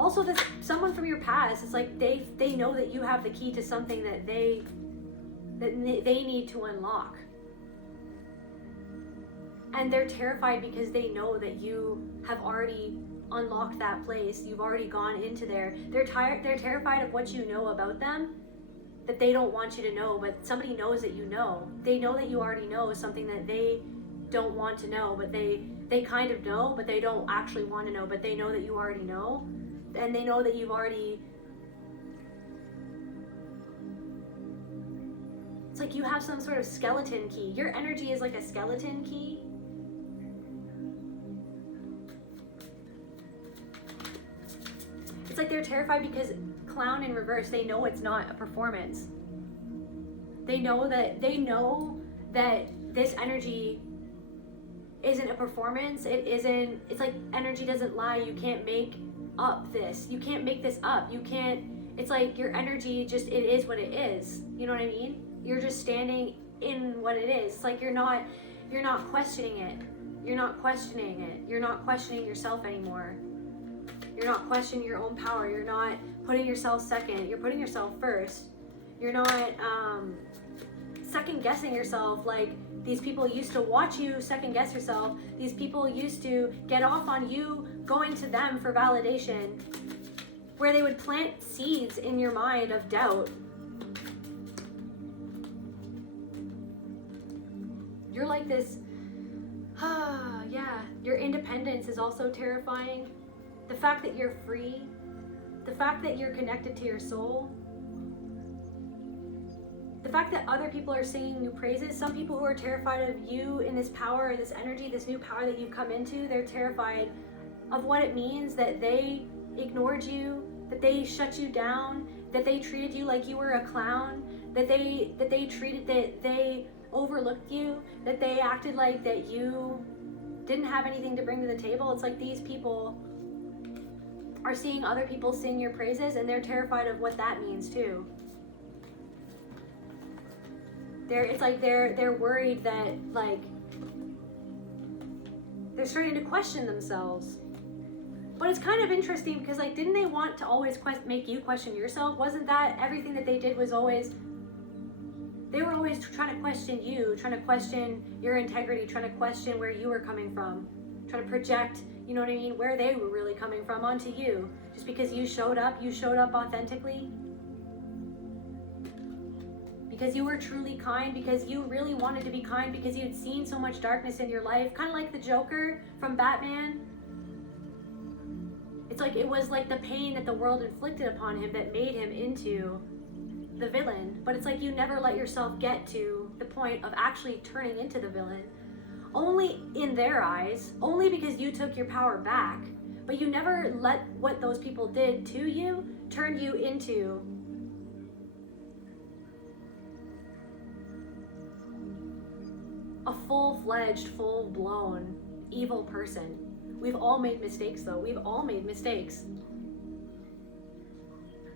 also someone from your past. It's like they know that you have the key to something that they need to unlock. And they're terrified because they know that you have already unlocked that place. You've already gone into there. They're terrified of what you know about them that they don't want you to know, but somebody knows that you know. They know that you already know something that they don't want to know, but they kind of know, but they don't actually want to know, but they know that you already know. And they know that you've already, it's like you have some sort of skeleton key. Your energy is like a skeleton key. It's like they're terrified because clown in reverse, they know it's not a performance. They know that this energy isn't a performance. It's like energy doesn't lie. You can't make up this. You can't make this up. You can't, it's like your energy just, it is what it is. You know what I mean? You're just standing in what it is. It's like you're not questioning it. You're not questioning it. You're not questioning yourself anymore. You're not questioning your own power. You're not putting yourself second. You're putting yourself first. You're not second guessing yourself like these people used to watch you second guess yourself. These people used to get off on you going to them for validation, where they would plant seeds in your mind of doubt. You're like this, yeah, your independence is also terrifying. The fact that you're free, the fact that you're connected to your soul, the fact that other people are singing you praises. Some people who are terrified of you in this power, this energy, this new power that you've come into, they're terrified of what it means that they ignored you, that they shut you down, that they treated you like you were a clown, that they overlooked you, that they acted like that you didn't have anything to bring to the table. It's like these people are seeing other people sing your praises, and they're terrified of what that means too. They're worried that like they're starting to question themselves. But it's kind of interesting because, like, didn't they want to always make you question yourself? Wasn't that everything that they did was always, they were always trying to question you, trying to question your integrity, trying to question where you were coming from, trying to project, you know what I mean, where they were really coming from onto you. Just because you showed up authentically. Because you were truly kind, because you really wanted to be kind, because you had seen so much darkness in your life. Kind of like the Joker from Batman. It's like it was like the pain that the world inflicted upon him that made him into the villain. But it's like you never let yourself get to the point of actually turning into the villain. Only in their eyes, only because you took your power back. But you never let what those people did to you turn you into a full-fledged, full-blown evil person. We've all made mistakes though. We've all made mistakes.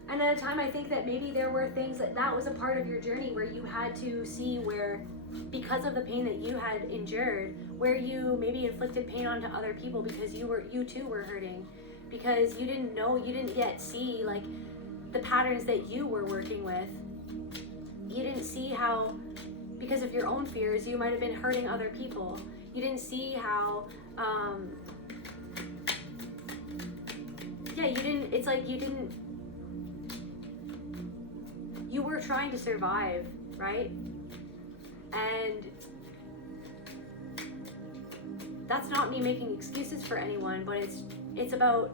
And at a time, I think that maybe there were things that was a part of your journey where you had to see where, because of the pain that you had endured, where you maybe inflicted pain onto other people because you too were hurting, because you didn't know, you didn't yet see like the patterns that you were working with. You didn't see how, because of your own fears, you might have been hurting other people. You didn't see how, you were trying to survive, right? And that's not me making excuses for anyone, but it's about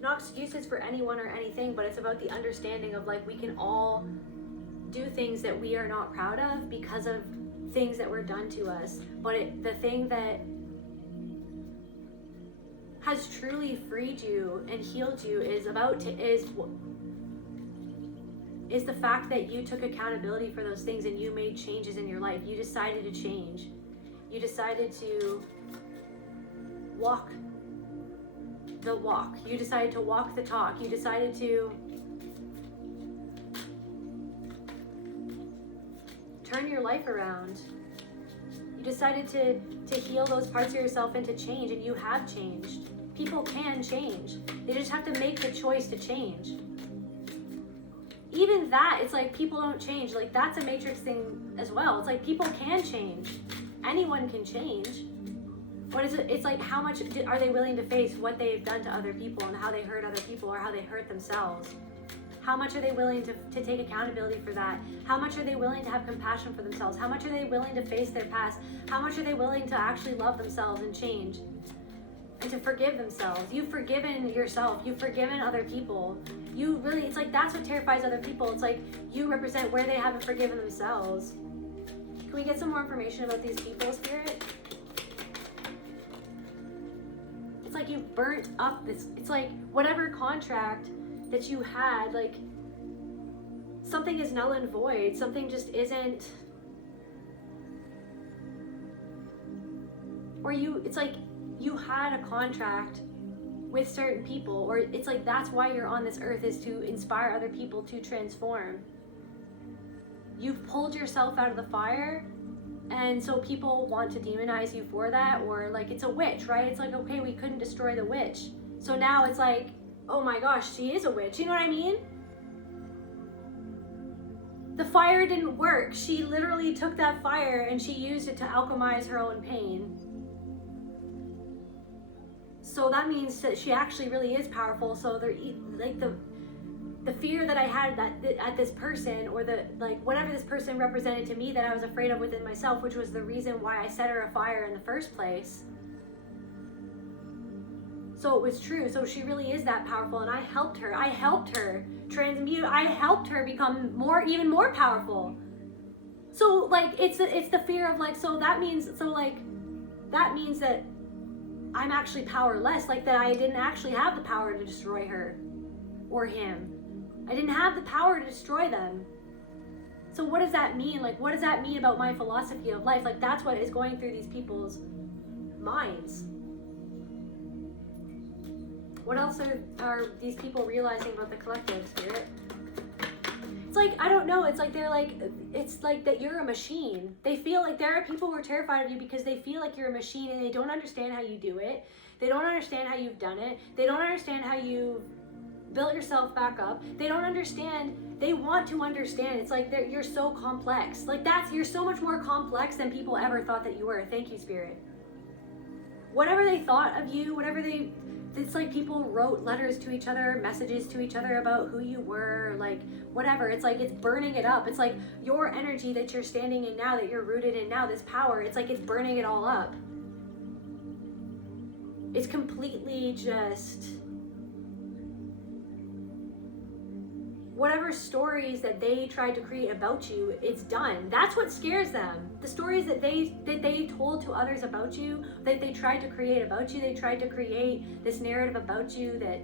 not excuses for anyone or anything, but it's about the understanding of like we can all do things that we are not proud of because of things that were done to us. But the thing that has truly freed you and healed you is the fact that you took accountability for those things and you made changes in your life. You decided to change. You decided to walk the walk. You decided to walk the talk. You decided to turn your life around. You decided to heal those parts of yourself and to change, and you have changed. People can change. They just have to make the choice to change. Even that, it's like people don't change. Like that's a matrix thing as well. It's like people can change. Anyone can change. What is it? It's like how much are they willing to face what they've done to other people and how they hurt other people or how they hurt themselves? How much are they willing to take accountability for that? How much are they willing to have compassion for themselves? How much are they willing to face their past? How much are they willing to actually love themselves and change? And to forgive themselves. You've forgiven yourself. You've forgiven other people. You really, it's like that's what terrifies other people. It's like you represent where they haven't forgiven themselves. Can we get some more information about these people, Spirit? It's like you burnt up this, it's like whatever contract that you had, like something is null and void. Something just isn't, or it's like you had a contract with certain people, or it's like that's why you're on this earth, is to inspire other people to transform. You've pulled yourself out of the fire, and so people want to demonize you for that, or like it's a witch, right? It's like, okay, we couldn't destroy the witch, so now it's like, oh my gosh, she is a witch. You know what I mean? The fire didn't work. She literally took that fire and she used it to alchemize her own pain. So that means that she actually really is powerful. So they're like the fear that I had at this person, or the like whatever this person represented to me that I was afraid of within myself, which was the reason why I set her afire in the first place. So it was true. So she really is that powerful, and I helped her. I helped her transmute. I helped her become even more powerful. So like it's the fear of like, so that means that I'm actually powerless, like that I didn't actually have the power to destroy her or him. I didn't have the power to destroy them. So what does that mean? Like, what does that mean about my philosophy of life? Like, that's what is going through these people's minds. What else are these people realizing about the collective, Spirit? it's like, I don't know, it's like they're like, it's like that you're a machine. They feel like there are people who are terrified of you because they feel like you're a machine and they don't understand how you do it. They don't understand how you've done it. They don't understand how you built yourself back up. They don't understand. They want to understand. It's like you're so complex. Like you're so much more complex than people ever thought that you were. Thank you, Spirit. Whatever they thought of you, it's like people wrote letters to each other, messages to each other about who you were, like whatever. It's like it's burning it up. It's like your energy that you're standing in now, that you're rooted in now, this power, it's like it's burning it all up. It's completely just whatever stories that they tried to create about you, it's done. That's what scares them. The stories that they told to others about you, that they tried to create about you, they tried to create this narrative about you that,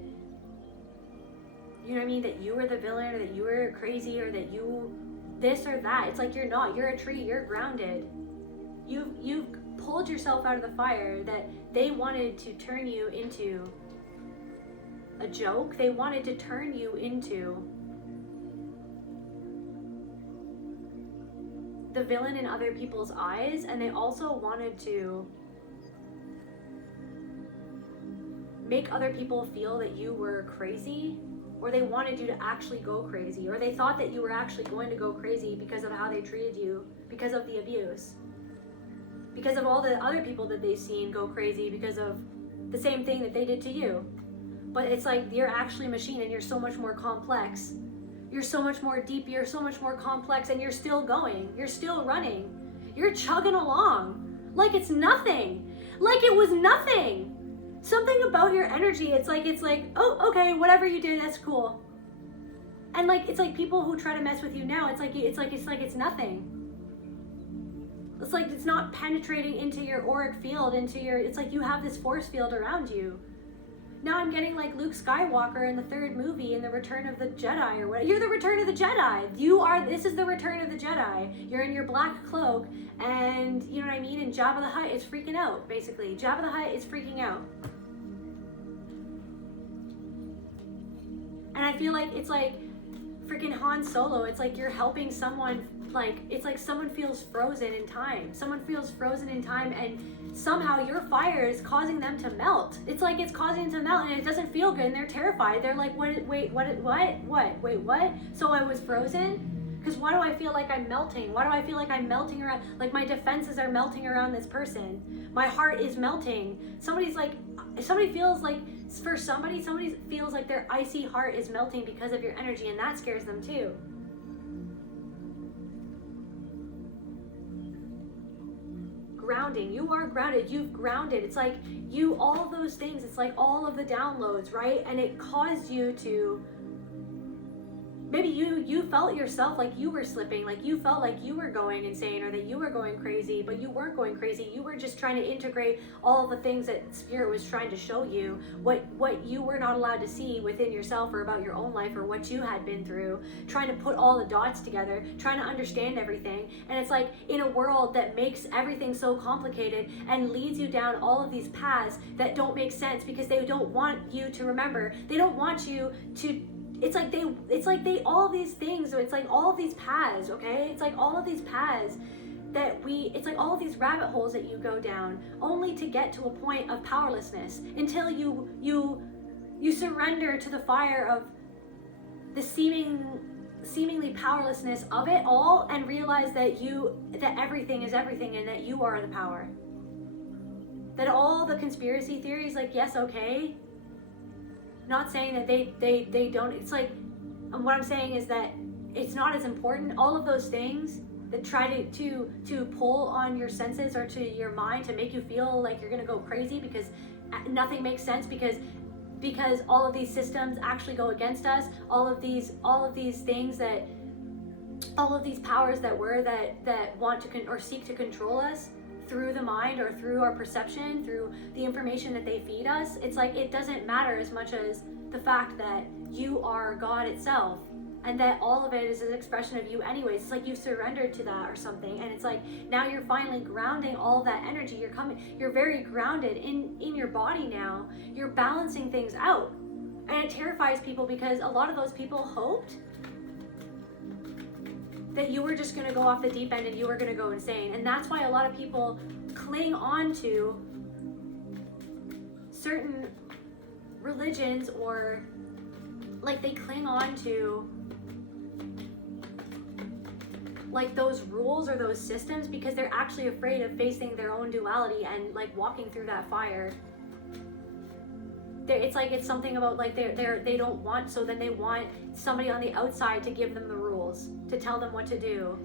you know what I mean, that you were the villain, or that you were crazy, or that you this or that. It's like you're not. You're a tree. You're grounded. You've pulled yourself out of the fire that they wanted to turn you into a joke. They wanted to turn you into the villain in other people's eyes, and they also wanted to make other people feel that you were crazy, or they wanted you to actually go crazy, or they thought that you were actually going to go crazy because of how they treated you, because of the abuse, because of all the other people that they've seen go crazy because of the same thing that they did to you. But it's like you're actually a machine, and you're so much more complex. You're so much more deep, you're so much more complex, and you're still going, you're still running, you're chugging along like it's nothing, like it was nothing. Something about your energy, it's like, oh, okay, whatever you did, that's cool. And like, it's like people who try to mess with you now, it's nothing. It's like, it's not penetrating into your auric field, it's like you have this force field around you. Now I'm getting like Luke Skywalker in the third movie in the Return of the Jedi or whatever. You're the Return of the Jedi. This is the Return of the Jedi. You're in your black cloak, and you know what I mean? And Jabba the Hutt is freaking out, basically. Jabba the Hutt is freaking out. And I feel like it's like freaking Han Solo. It's like you're helping someone, like, it's like someone feels frozen in time. Someone feels frozen in time, and somehow your fire is causing them to melt. It's like it's causing them to melt, and it doesn't feel good, and they're terrified. They're like, what? Wait, what? So I was frozen? Because why do I feel like I'm melting? Why do I feel like I'm melting around? Like my defenses are melting around this person. My heart is melting. Somebody feels like their icy heart is melting because of your energy, and that scares them too. Grounding. You are grounded. You've grounded. It's like all of those things. It's like all of the downloads, right? And it caused you to, maybe you felt yourself like you were slipping, like you felt like you were going insane, or that you were going crazy, but you weren't going crazy. You were just trying to integrate all of the things that Spirit was trying to show you, what you were not allowed to see within yourself, or about your own life, or what you had been through, trying to put all the dots together, trying to understand everything. And it's like in a world that makes everything so complicated and leads you down all of these paths that don't make sense, because they don't want you to remember. They don't want you to, it's like all of these things, so it's like all of these paths, okay? It's like all of these paths it's like all of these rabbit holes that you go down, only to get to a point of powerlessness, until you surrender to the fire of the seemingly powerlessness of it all, and realize that everything is everything, and that you are the power. That all the conspiracy theories, like, yes, okay, not saying that they don't, it's like, what I'm saying is that it's not as important. All of those things that try to pull on your senses or to your mind to make you feel like you're gonna go crazy because nothing makes sense, because all of these systems actually go against us, all of these things that, all of these powers that want to or seek to control us through the mind, or through our perception, through the information that they feed us. It's like it doesn't matter as much as the fact that you are God itself, and that all of it is an expression of you anyways. It's like you've surrendered to that or something, and it's like now you're finally grounding all of that energy. You're very grounded in your body now. You're balancing things out, and it terrifies people, because a lot of those people hoped that you were just going to go off the deep end and you were going to go insane. And that's why a lot of people cling on to certain religions, or like they cling on to like those rules or those systems because they're actually afraid of facing their own duality and like walking through that fire. It's like it's something about like they don't want, so then they want somebody on the outside to give them the rules, to tell them what to do,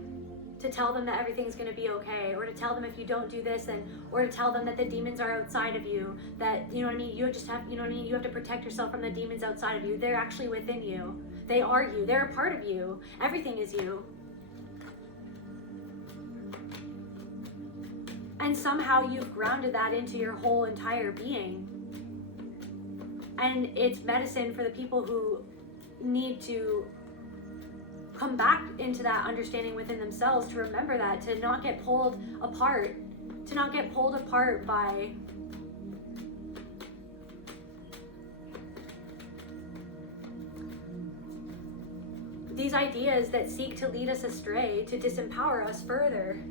to tell them that everything's going to be okay, or to tell them if you don't do this, and or to tell them that the demons are outside of you, that, you know what I mean, you just have, you know what I mean, you have to protect yourself from the demons outside of you. They're actually within you. They are you. They're a part of you. Everything is you. And somehow you've grounded that into your whole entire being. And it's medicine for the people who need to come back into that understanding within themselves, to remember that, to not get pulled apart, by these ideas that seek to lead us astray, to disempower us further,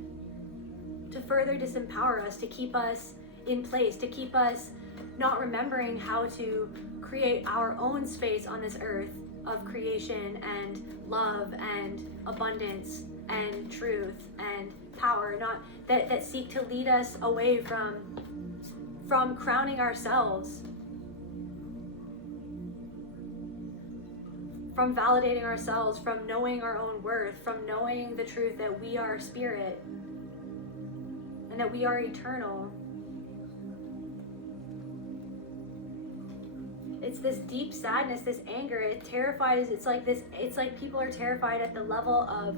to further disempower us, to keep us in place, to keep us not remembering how to create our own space on this earth of creation and love and abundance and truth and power, not that seek to lead us away from crowning ourselves, from validating ourselves, from knowing our own worth, from knowing the truth that we are spirit and that we are eternal. It's this deep sadness, this anger. It terrifies. It's like people are terrified at the level of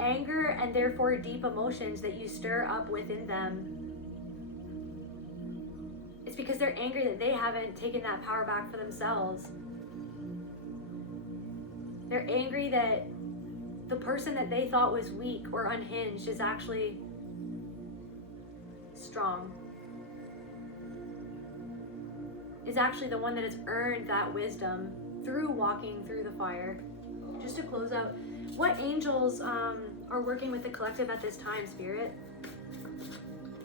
anger and therefore deep emotions that you stir up within them. It's because they're angry that they haven't taken that power back for themselves. They're angry that the person that they thought was weak or unhinged is actually strong. Is actually the one that has earned that wisdom through walking through the fire. Just to close out, what angels are working with the collective at this time, Spirit?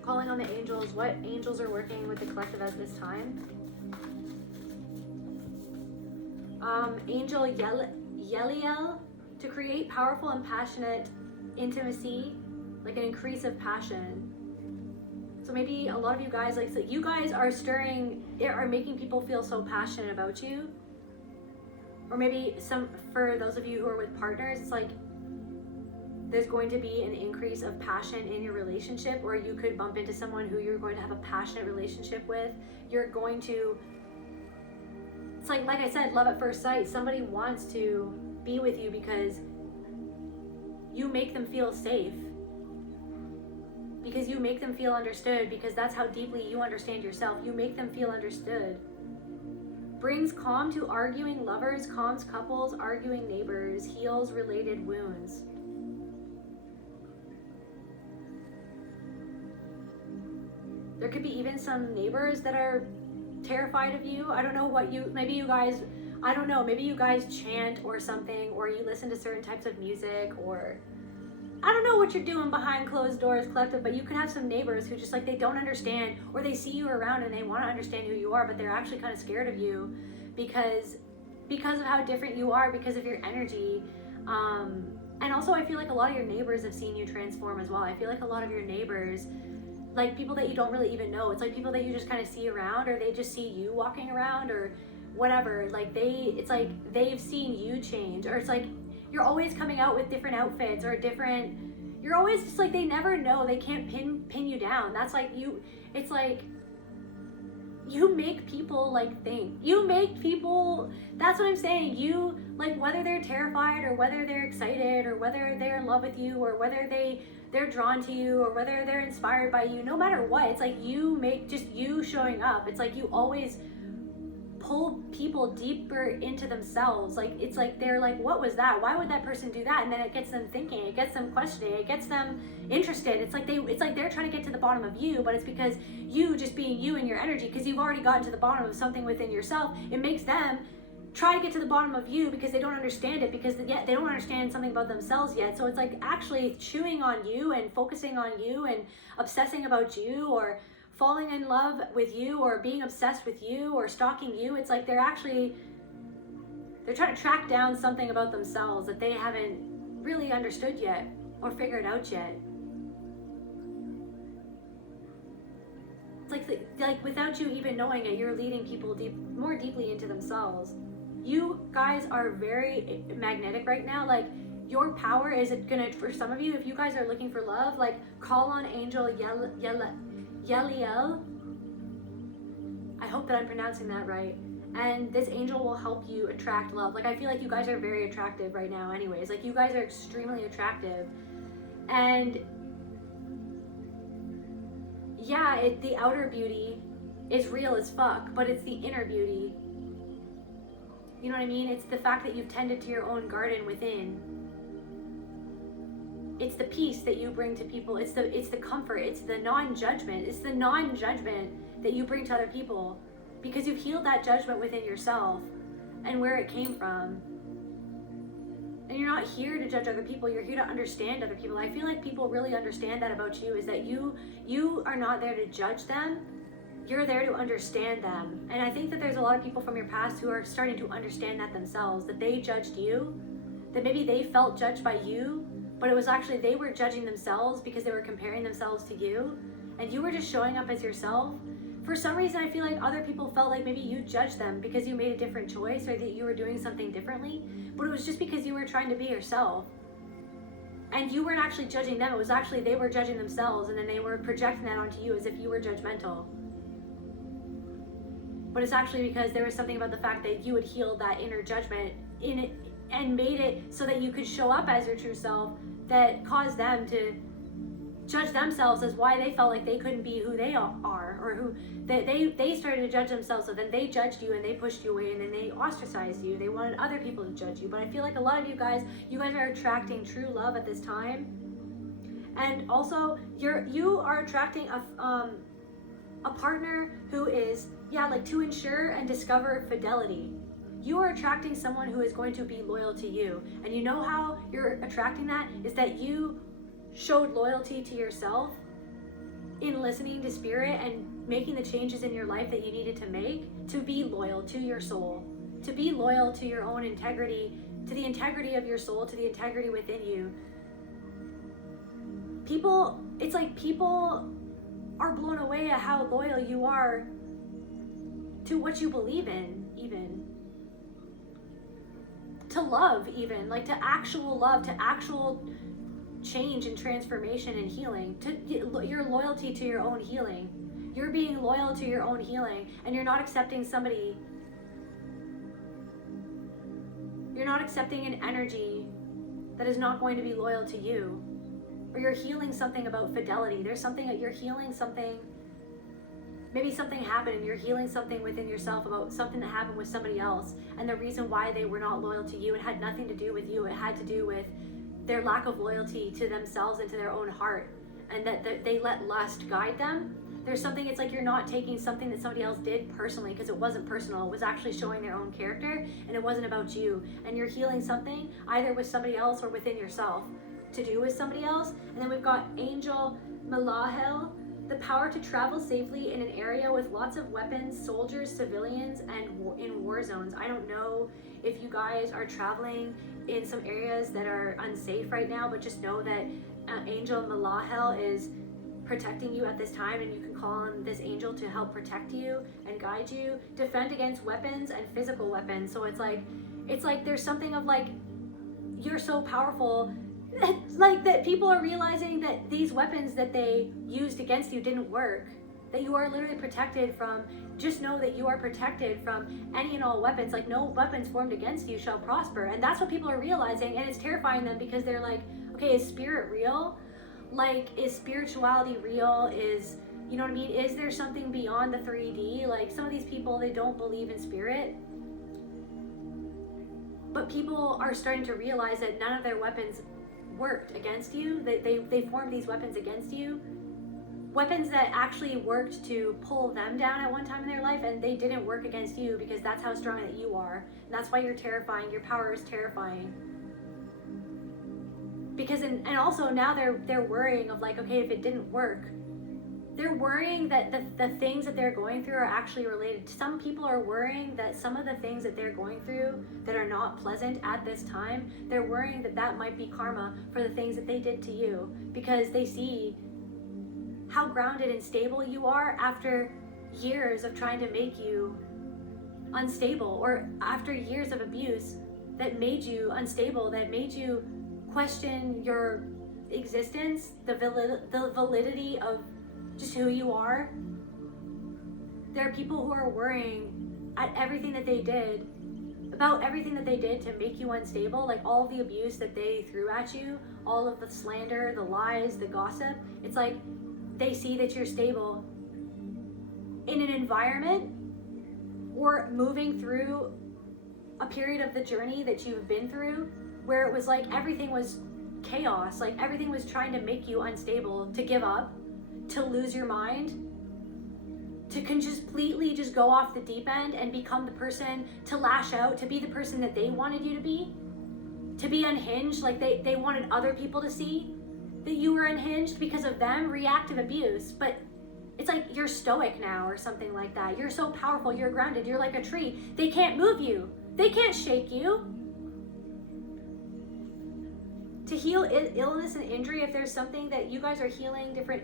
Calling on the angels, what angels are working with the collective at this time? Angel Yeliel, to create powerful and passionate intimacy, like an increase of passion. So maybe a lot of you guys, like, so you guys are making people feel so passionate about you. Or maybe for those of you who are with partners, it's like there's going to be an increase of passion in your relationship, or you could bump into someone who you're going to have a passionate relationship with. You're going to, it's like I said, love at first sight. Somebody wants to be with you because you make them feel safe. Because you make them feel understood, because that's how deeply you understand yourself. You make them feel understood. Brings calm to arguing lovers, calms couples, arguing neighbors, heals related wounds. There could be even some neighbors that are terrified of you. I don't know maybe you guys chant or something, or you listen to certain types of music, or I don't know what you're doing behind closed doors, collective, but you could have some neighbors who just like, they don't understand, or they see you around and they want to understand who you are, but they're actually kind of scared of you because of how different you are, because of your energy. And also I feel like a lot of your neighbors have seen you transform as well. I feel like a lot of your neighbors, like people that you don't really even know, it's like people that you just kind of see around, or they just see you walking around or whatever. Like it's like they've seen you change, or it's like you're always coming out with different outfits or you're always just like, they never know, they can't pin you down. That's like it's like you make people like think. You make people, that's what I'm saying. You, like, whether they're terrified or whether they're excited or whether they're in love with you or whether they're drawn to you or whether they're inspired by you, no matter what, it's like you make, just you showing up. It's like you always pull people deeper into themselves. Like, it's like they're like, what was that? Why would that person do that? And then it gets them thinking, it gets them questioning, it gets them interested. It's like they're trying to get to the bottom of you, but it's because you just being you and your energy, because you've already gotten to the bottom of something within yourself, it makes them try to get to the bottom of you because they don't understand it, because yet they don't understand something about themselves yet. So it's like actually chewing on you and focusing on you and obsessing about you, or falling in love with you, or being obsessed with you, or stalking you. It's like they're trying to track down something about themselves that they haven't really understood yet or figured out yet. It's like without you even knowing it, you're leading people more deeply into themselves. You guys are very magnetic right now. Like, your power is gonna, for some of you, if you guys are looking for love, like, call on Angel Yeliel. I hope that I'm pronouncing that right. And this angel will help you attract love. Like, I feel like you guys are very attractive right now anyways. Like, you guys are extremely attractive. And yeah, the outer beauty is real as fuck, but it's the inner beauty. You know what I mean? It's the fact that you've tended to your own garden within. It's the peace that you bring to people. It's the comfort. It's the non-judgment. It's the non-judgment that you bring to other people, because you've healed that judgment within yourself and where it came from. And you're not here to judge other people. You're here to understand other people. I feel like people really understand that about you, is that you are not there to judge them. You're there to understand them. And I think that there's a lot of people from your past who are starting to understand that themselves, that they judged you, that maybe they felt judged by you, but it was actually they were judging themselves because they were comparing themselves to you, and you were just showing up as yourself. For some reason, I feel like other people felt like maybe you judged them because you made a different choice, or that you were doing something differently, but it was just because you were trying to be yourself. And you weren't actually judging them. It was actually they were judging themselves, and then they were projecting that onto you as if you were judgmental. But it's actually because there was something about the fact that you had healed that inner judgment in it and made it so that you could show up as your true self, that caused them to judge themselves as why they felt like they couldn't be who they are, or who they started to judge themselves. So then they judged you and they pushed you away, and then they ostracized you. They wanted other people to judge you. But I feel like a lot of you guys are attracting true love at this time. And also you are attracting a partner who is, like, to ensure and discover fidelity. You are attracting someone who is going to be loyal to you. And you know how you're attracting that is that you showed loyalty to yourself in listening to spirit and making the changes in your life that you needed to make, to be loyal to your soul, to be loyal to your own integrity, to the integrity of your soul, to the integrity within you. It's like people are blown away at how loyal you are to what you believe in, even to love, even like to actual love, to actual change and transformation and healing, to your loyalty to your own healing. You're being loyal to your own healing, and you're not accepting somebody. You're not accepting an energy that is not going to be loyal to you. Or you're healing something about fidelity. There's something that you're healing something. Maybe something happened and you're healing something within yourself about something that happened with somebody else, and the reason why they were not loyal to you, it had nothing to do with you. It had to do with their lack of loyalty to themselves and to their own heart, and that they let lust guide them. There's something, it's like you're not taking something that somebody else did personally, because it wasn't personal. It was actually showing their own character, and it wasn't about you. And you're healing something either with somebody else or within yourself to do with somebody else. And then we've got Angel Malahel, the power to travel safely in an area with lots of weapons, soldiers, civilians, and in war zones. I don't know if you guys are traveling in some areas that are unsafe right now, but just know that Angel Malahel is protecting you at this time, and you can call on this angel to help protect you and guide you, defend against weapons and physical weapons. So it's like there's something of like, you're so powerful, like that people are realizing that these weapons that they used against you didn't work, that you are literally protected from. Just know that you are protected from any and all weapons. Like, no weapons formed against you shall prosper. And that's what people are realizing, and it's terrifying them, because they're like, okay, is spirit real? Like, is spirituality real? Is, you know what I mean? Is there something beyond the 3D? Like, some of these people, they don't believe in spirit. But people are starting to realize that none of their weapons worked against you. They formed these weapons against you. weapons that actually worked to pull them down at one time in their life, and they didn't work against you because that's how strong that you are. And that's why you're terrifying. Your power is terrifying. Because, and also now they're worrying of like, okay, if it didn't work, they're worrying that the things that they're going through are actually related. Some people are worrying that some of the things that they're going through that are not pleasant at this time, they're worrying that that might be karma for the things that they did to you, because they see how grounded and stable you are after years of trying to make you unstable, or after years of abuse that made you unstable, that made you question your existence, the validity of just who you are. There are people who are worrying at everything that they did, about everything that they did to make you unstable, like all the abuse that they threw at you, all of the slander, the lies, the gossip. It's like they see that you're stable in an environment or moving through a period of the journey that you've been through where it was like everything was chaos, like everything was trying to make you unstable, to give up, to lose your mind, to completely just go off the deep end and become the person, to lash out, to be the person that they wanted you to be unhinged, like they wanted other people to see that you were unhinged because of them, reactive abuse. But it's like you're stoic now or something like that. You're so powerful, you're grounded, you're like a tree. They can't move you, they can't shake you. To heal illness and injury, if there's something that you guys are healing, different,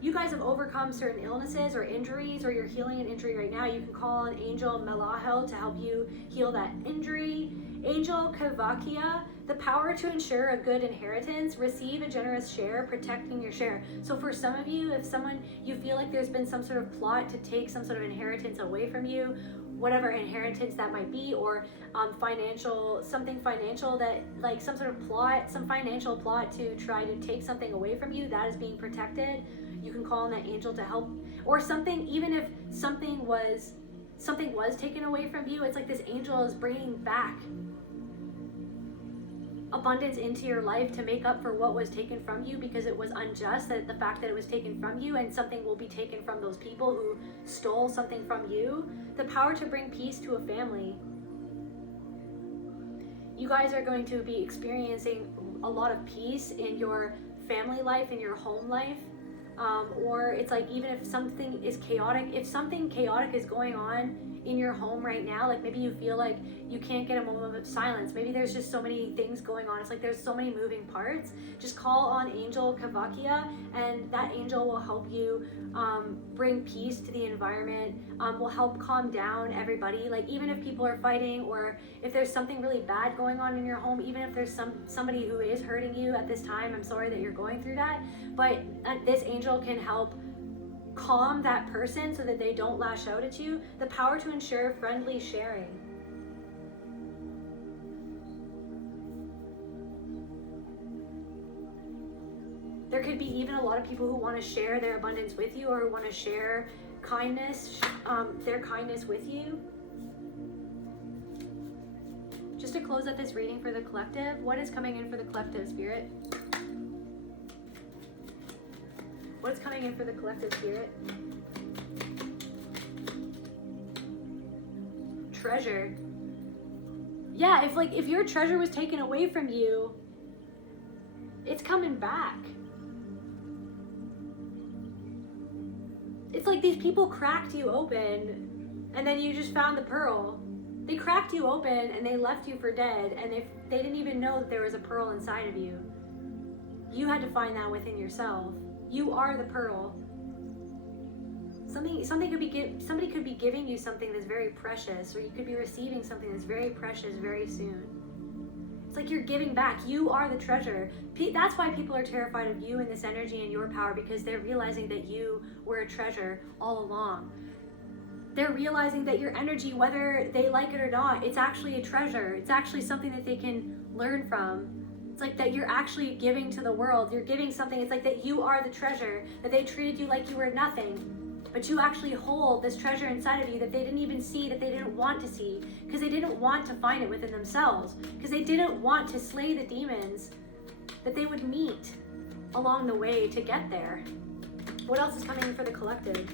you guys have overcome certain illnesses or injuries, or you're healing an injury right now, you can call on Angel Melahel to help you heal that injury. Angel Kavakia, the power to ensure a good inheritance, receive a generous share, protecting your share. So for some of you, if someone, you feel like there's been some sort of plot to take some sort of inheritance away from you, whatever inheritance that might be, or something financial that, like some sort of plot, some financial plot to try to take something away from you, that is being protected. You can call on that angel to help. Or something, even if something was taken away from you, it's like this angel is bringing back abundance into your life to make up for what was taken from you, because it was unjust, that the fact that it was taken from you, and something will be taken from those people who stole something from you. The power to bring peace to a family. You guys are going to be experiencing a lot of peace in your family life, in your home life. Or it's like, even if something is chaotic, if something chaotic is going on in your home right now, like maybe you feel like you can't get a moment of silence, maybe there's just so many things going on, it's like there's so many moving parts, just call on Angel Kavakia, and that angel will help you bring peace to the environment, will help calm down everybody. Like even if people are fighting, or if there's something really bad going on in your home, even if there's somebody who is hurting you at this time, I'm sorry that you're going through that, but this angel can help calm that person so that they don't lash out at you. The power to ensure friendly sharing. There could be even a lot of people who want to share their abundance with you, or who want to share kindness, their kindness with you. Just to close out this reading for the collective, what is coming in for the collective, Spirit? What's coming in for the collective, Spirit? Treasure. Yeah, if your treasure was taken away from you, it's coming back. It's like these people cracked you open, and then you just found the pearl. They cracked you open and they left you for dead, and they didn't even know that there was a pearl inside of you. You had to find that within yourself. You are the pearl. Somebody could be giving you something that's very precious, or you could be receiving something that's very precious very soon. It's like you're giving back. You are the treasure. That's why people are terrified of you and this energy and your power, because they're realizing that you were a treasure all along. They're realizing that your energy, whether they like it or not, it's actually a treasure. It's actually something that they can learn from. It's like that you're actually giving to the world. You're giving something. It's like that you are the treasure, that they treated you like you were nothing, but you actually hold this treasure inside of you that they didn't even see, that they didn't want to see, because they didn't want to find it within themselves, because they didn't want to slay the demons that they would meet along the way to get there. What else is coming for the collective?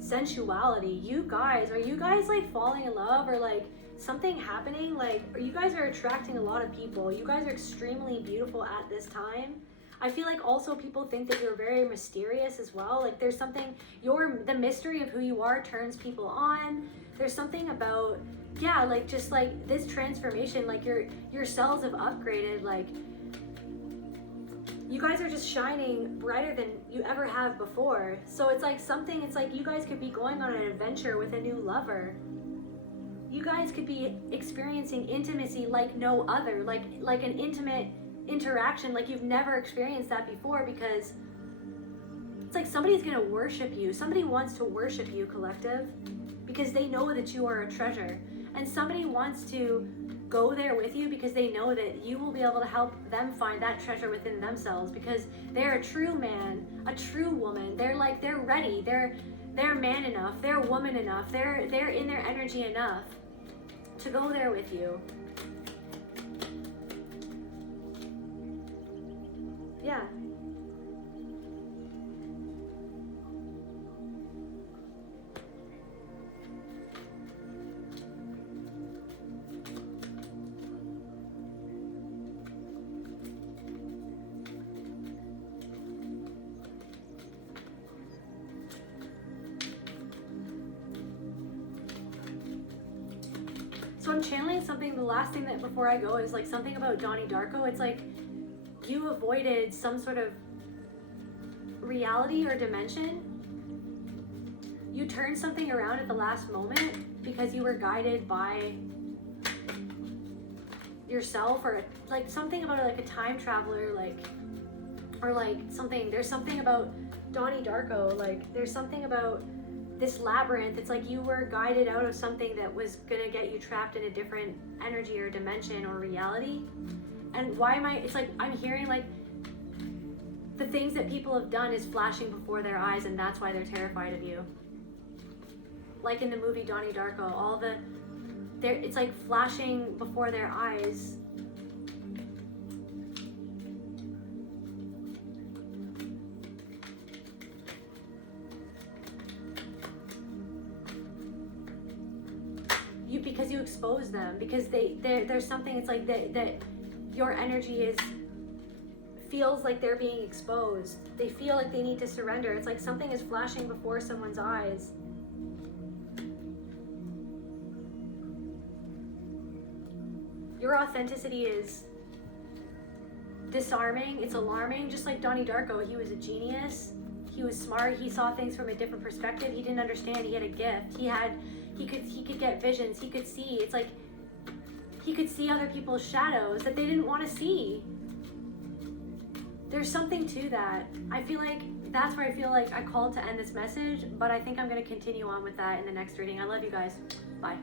Sensuality. You guys, are you guys like falling in love, or like something happening? Like, or you guys are attracting a lot of people. You guys are extremely beautiful at this time. I feel like also people think that you're very mysterious as well. Like there's something, the mystery of who you are turns people on. There's something about, yeah, like just like this transformation, like your cells have upgraded. Like you guys are just shining brighter than you ever have before. So it's like something, it's like you guys could be going on an adventure with a new lover. You guys could be experiencing intimacy like no other, like an intimate interaction like you've never experienced that before, because it's like somebody's gonna worship you. Somebody wants to worship you, collective, because they know that you are a treasure. And somebody wants to go there with you because they know that you will be able to help them find that treasure within themselves, because they're a true man, a true woman. They're ready. They're man enough. They're woman enough. They're in their energy enough to go there with you. Yeah. So I'm channeling something, the last thing that before I go is like something about Donnie Darko. It's like you avoided some sort of reality or dimension. You turned something around at the last moment because you were guided by yourself, or like something about like a time traveler, like, or like something, there's something about Donnie Darko, like there's something about this labyrinth. It's like you were guided out of something that was gonna get you trapped in a different energy or dimension or reality. And why am I, it's like I'm hearing like the things that people have done is flashing before their eyes, and that's why they're terrified of you. Like in the movie Donnie Darko, it's like flashing before their eyes. Because you expose them, because there's something, it's like that your energy feels like they're being exposed. They feel like they need to surrender. It's like something is flashing before someone's eyes. Your authenticity is disarming, it's alarming. Just like Donnie Darko, he was a genius. He was smart, he saw things from a different perspective. He didn't understand, he had a gift. He could get visions, he could see. It's like he could see other people's shadows that they didn't want to see. There's something to that. I feel like that's where I feel like I called to end this message, but I think I'm going to continue on with that in the next reading. I love you guys. Bye.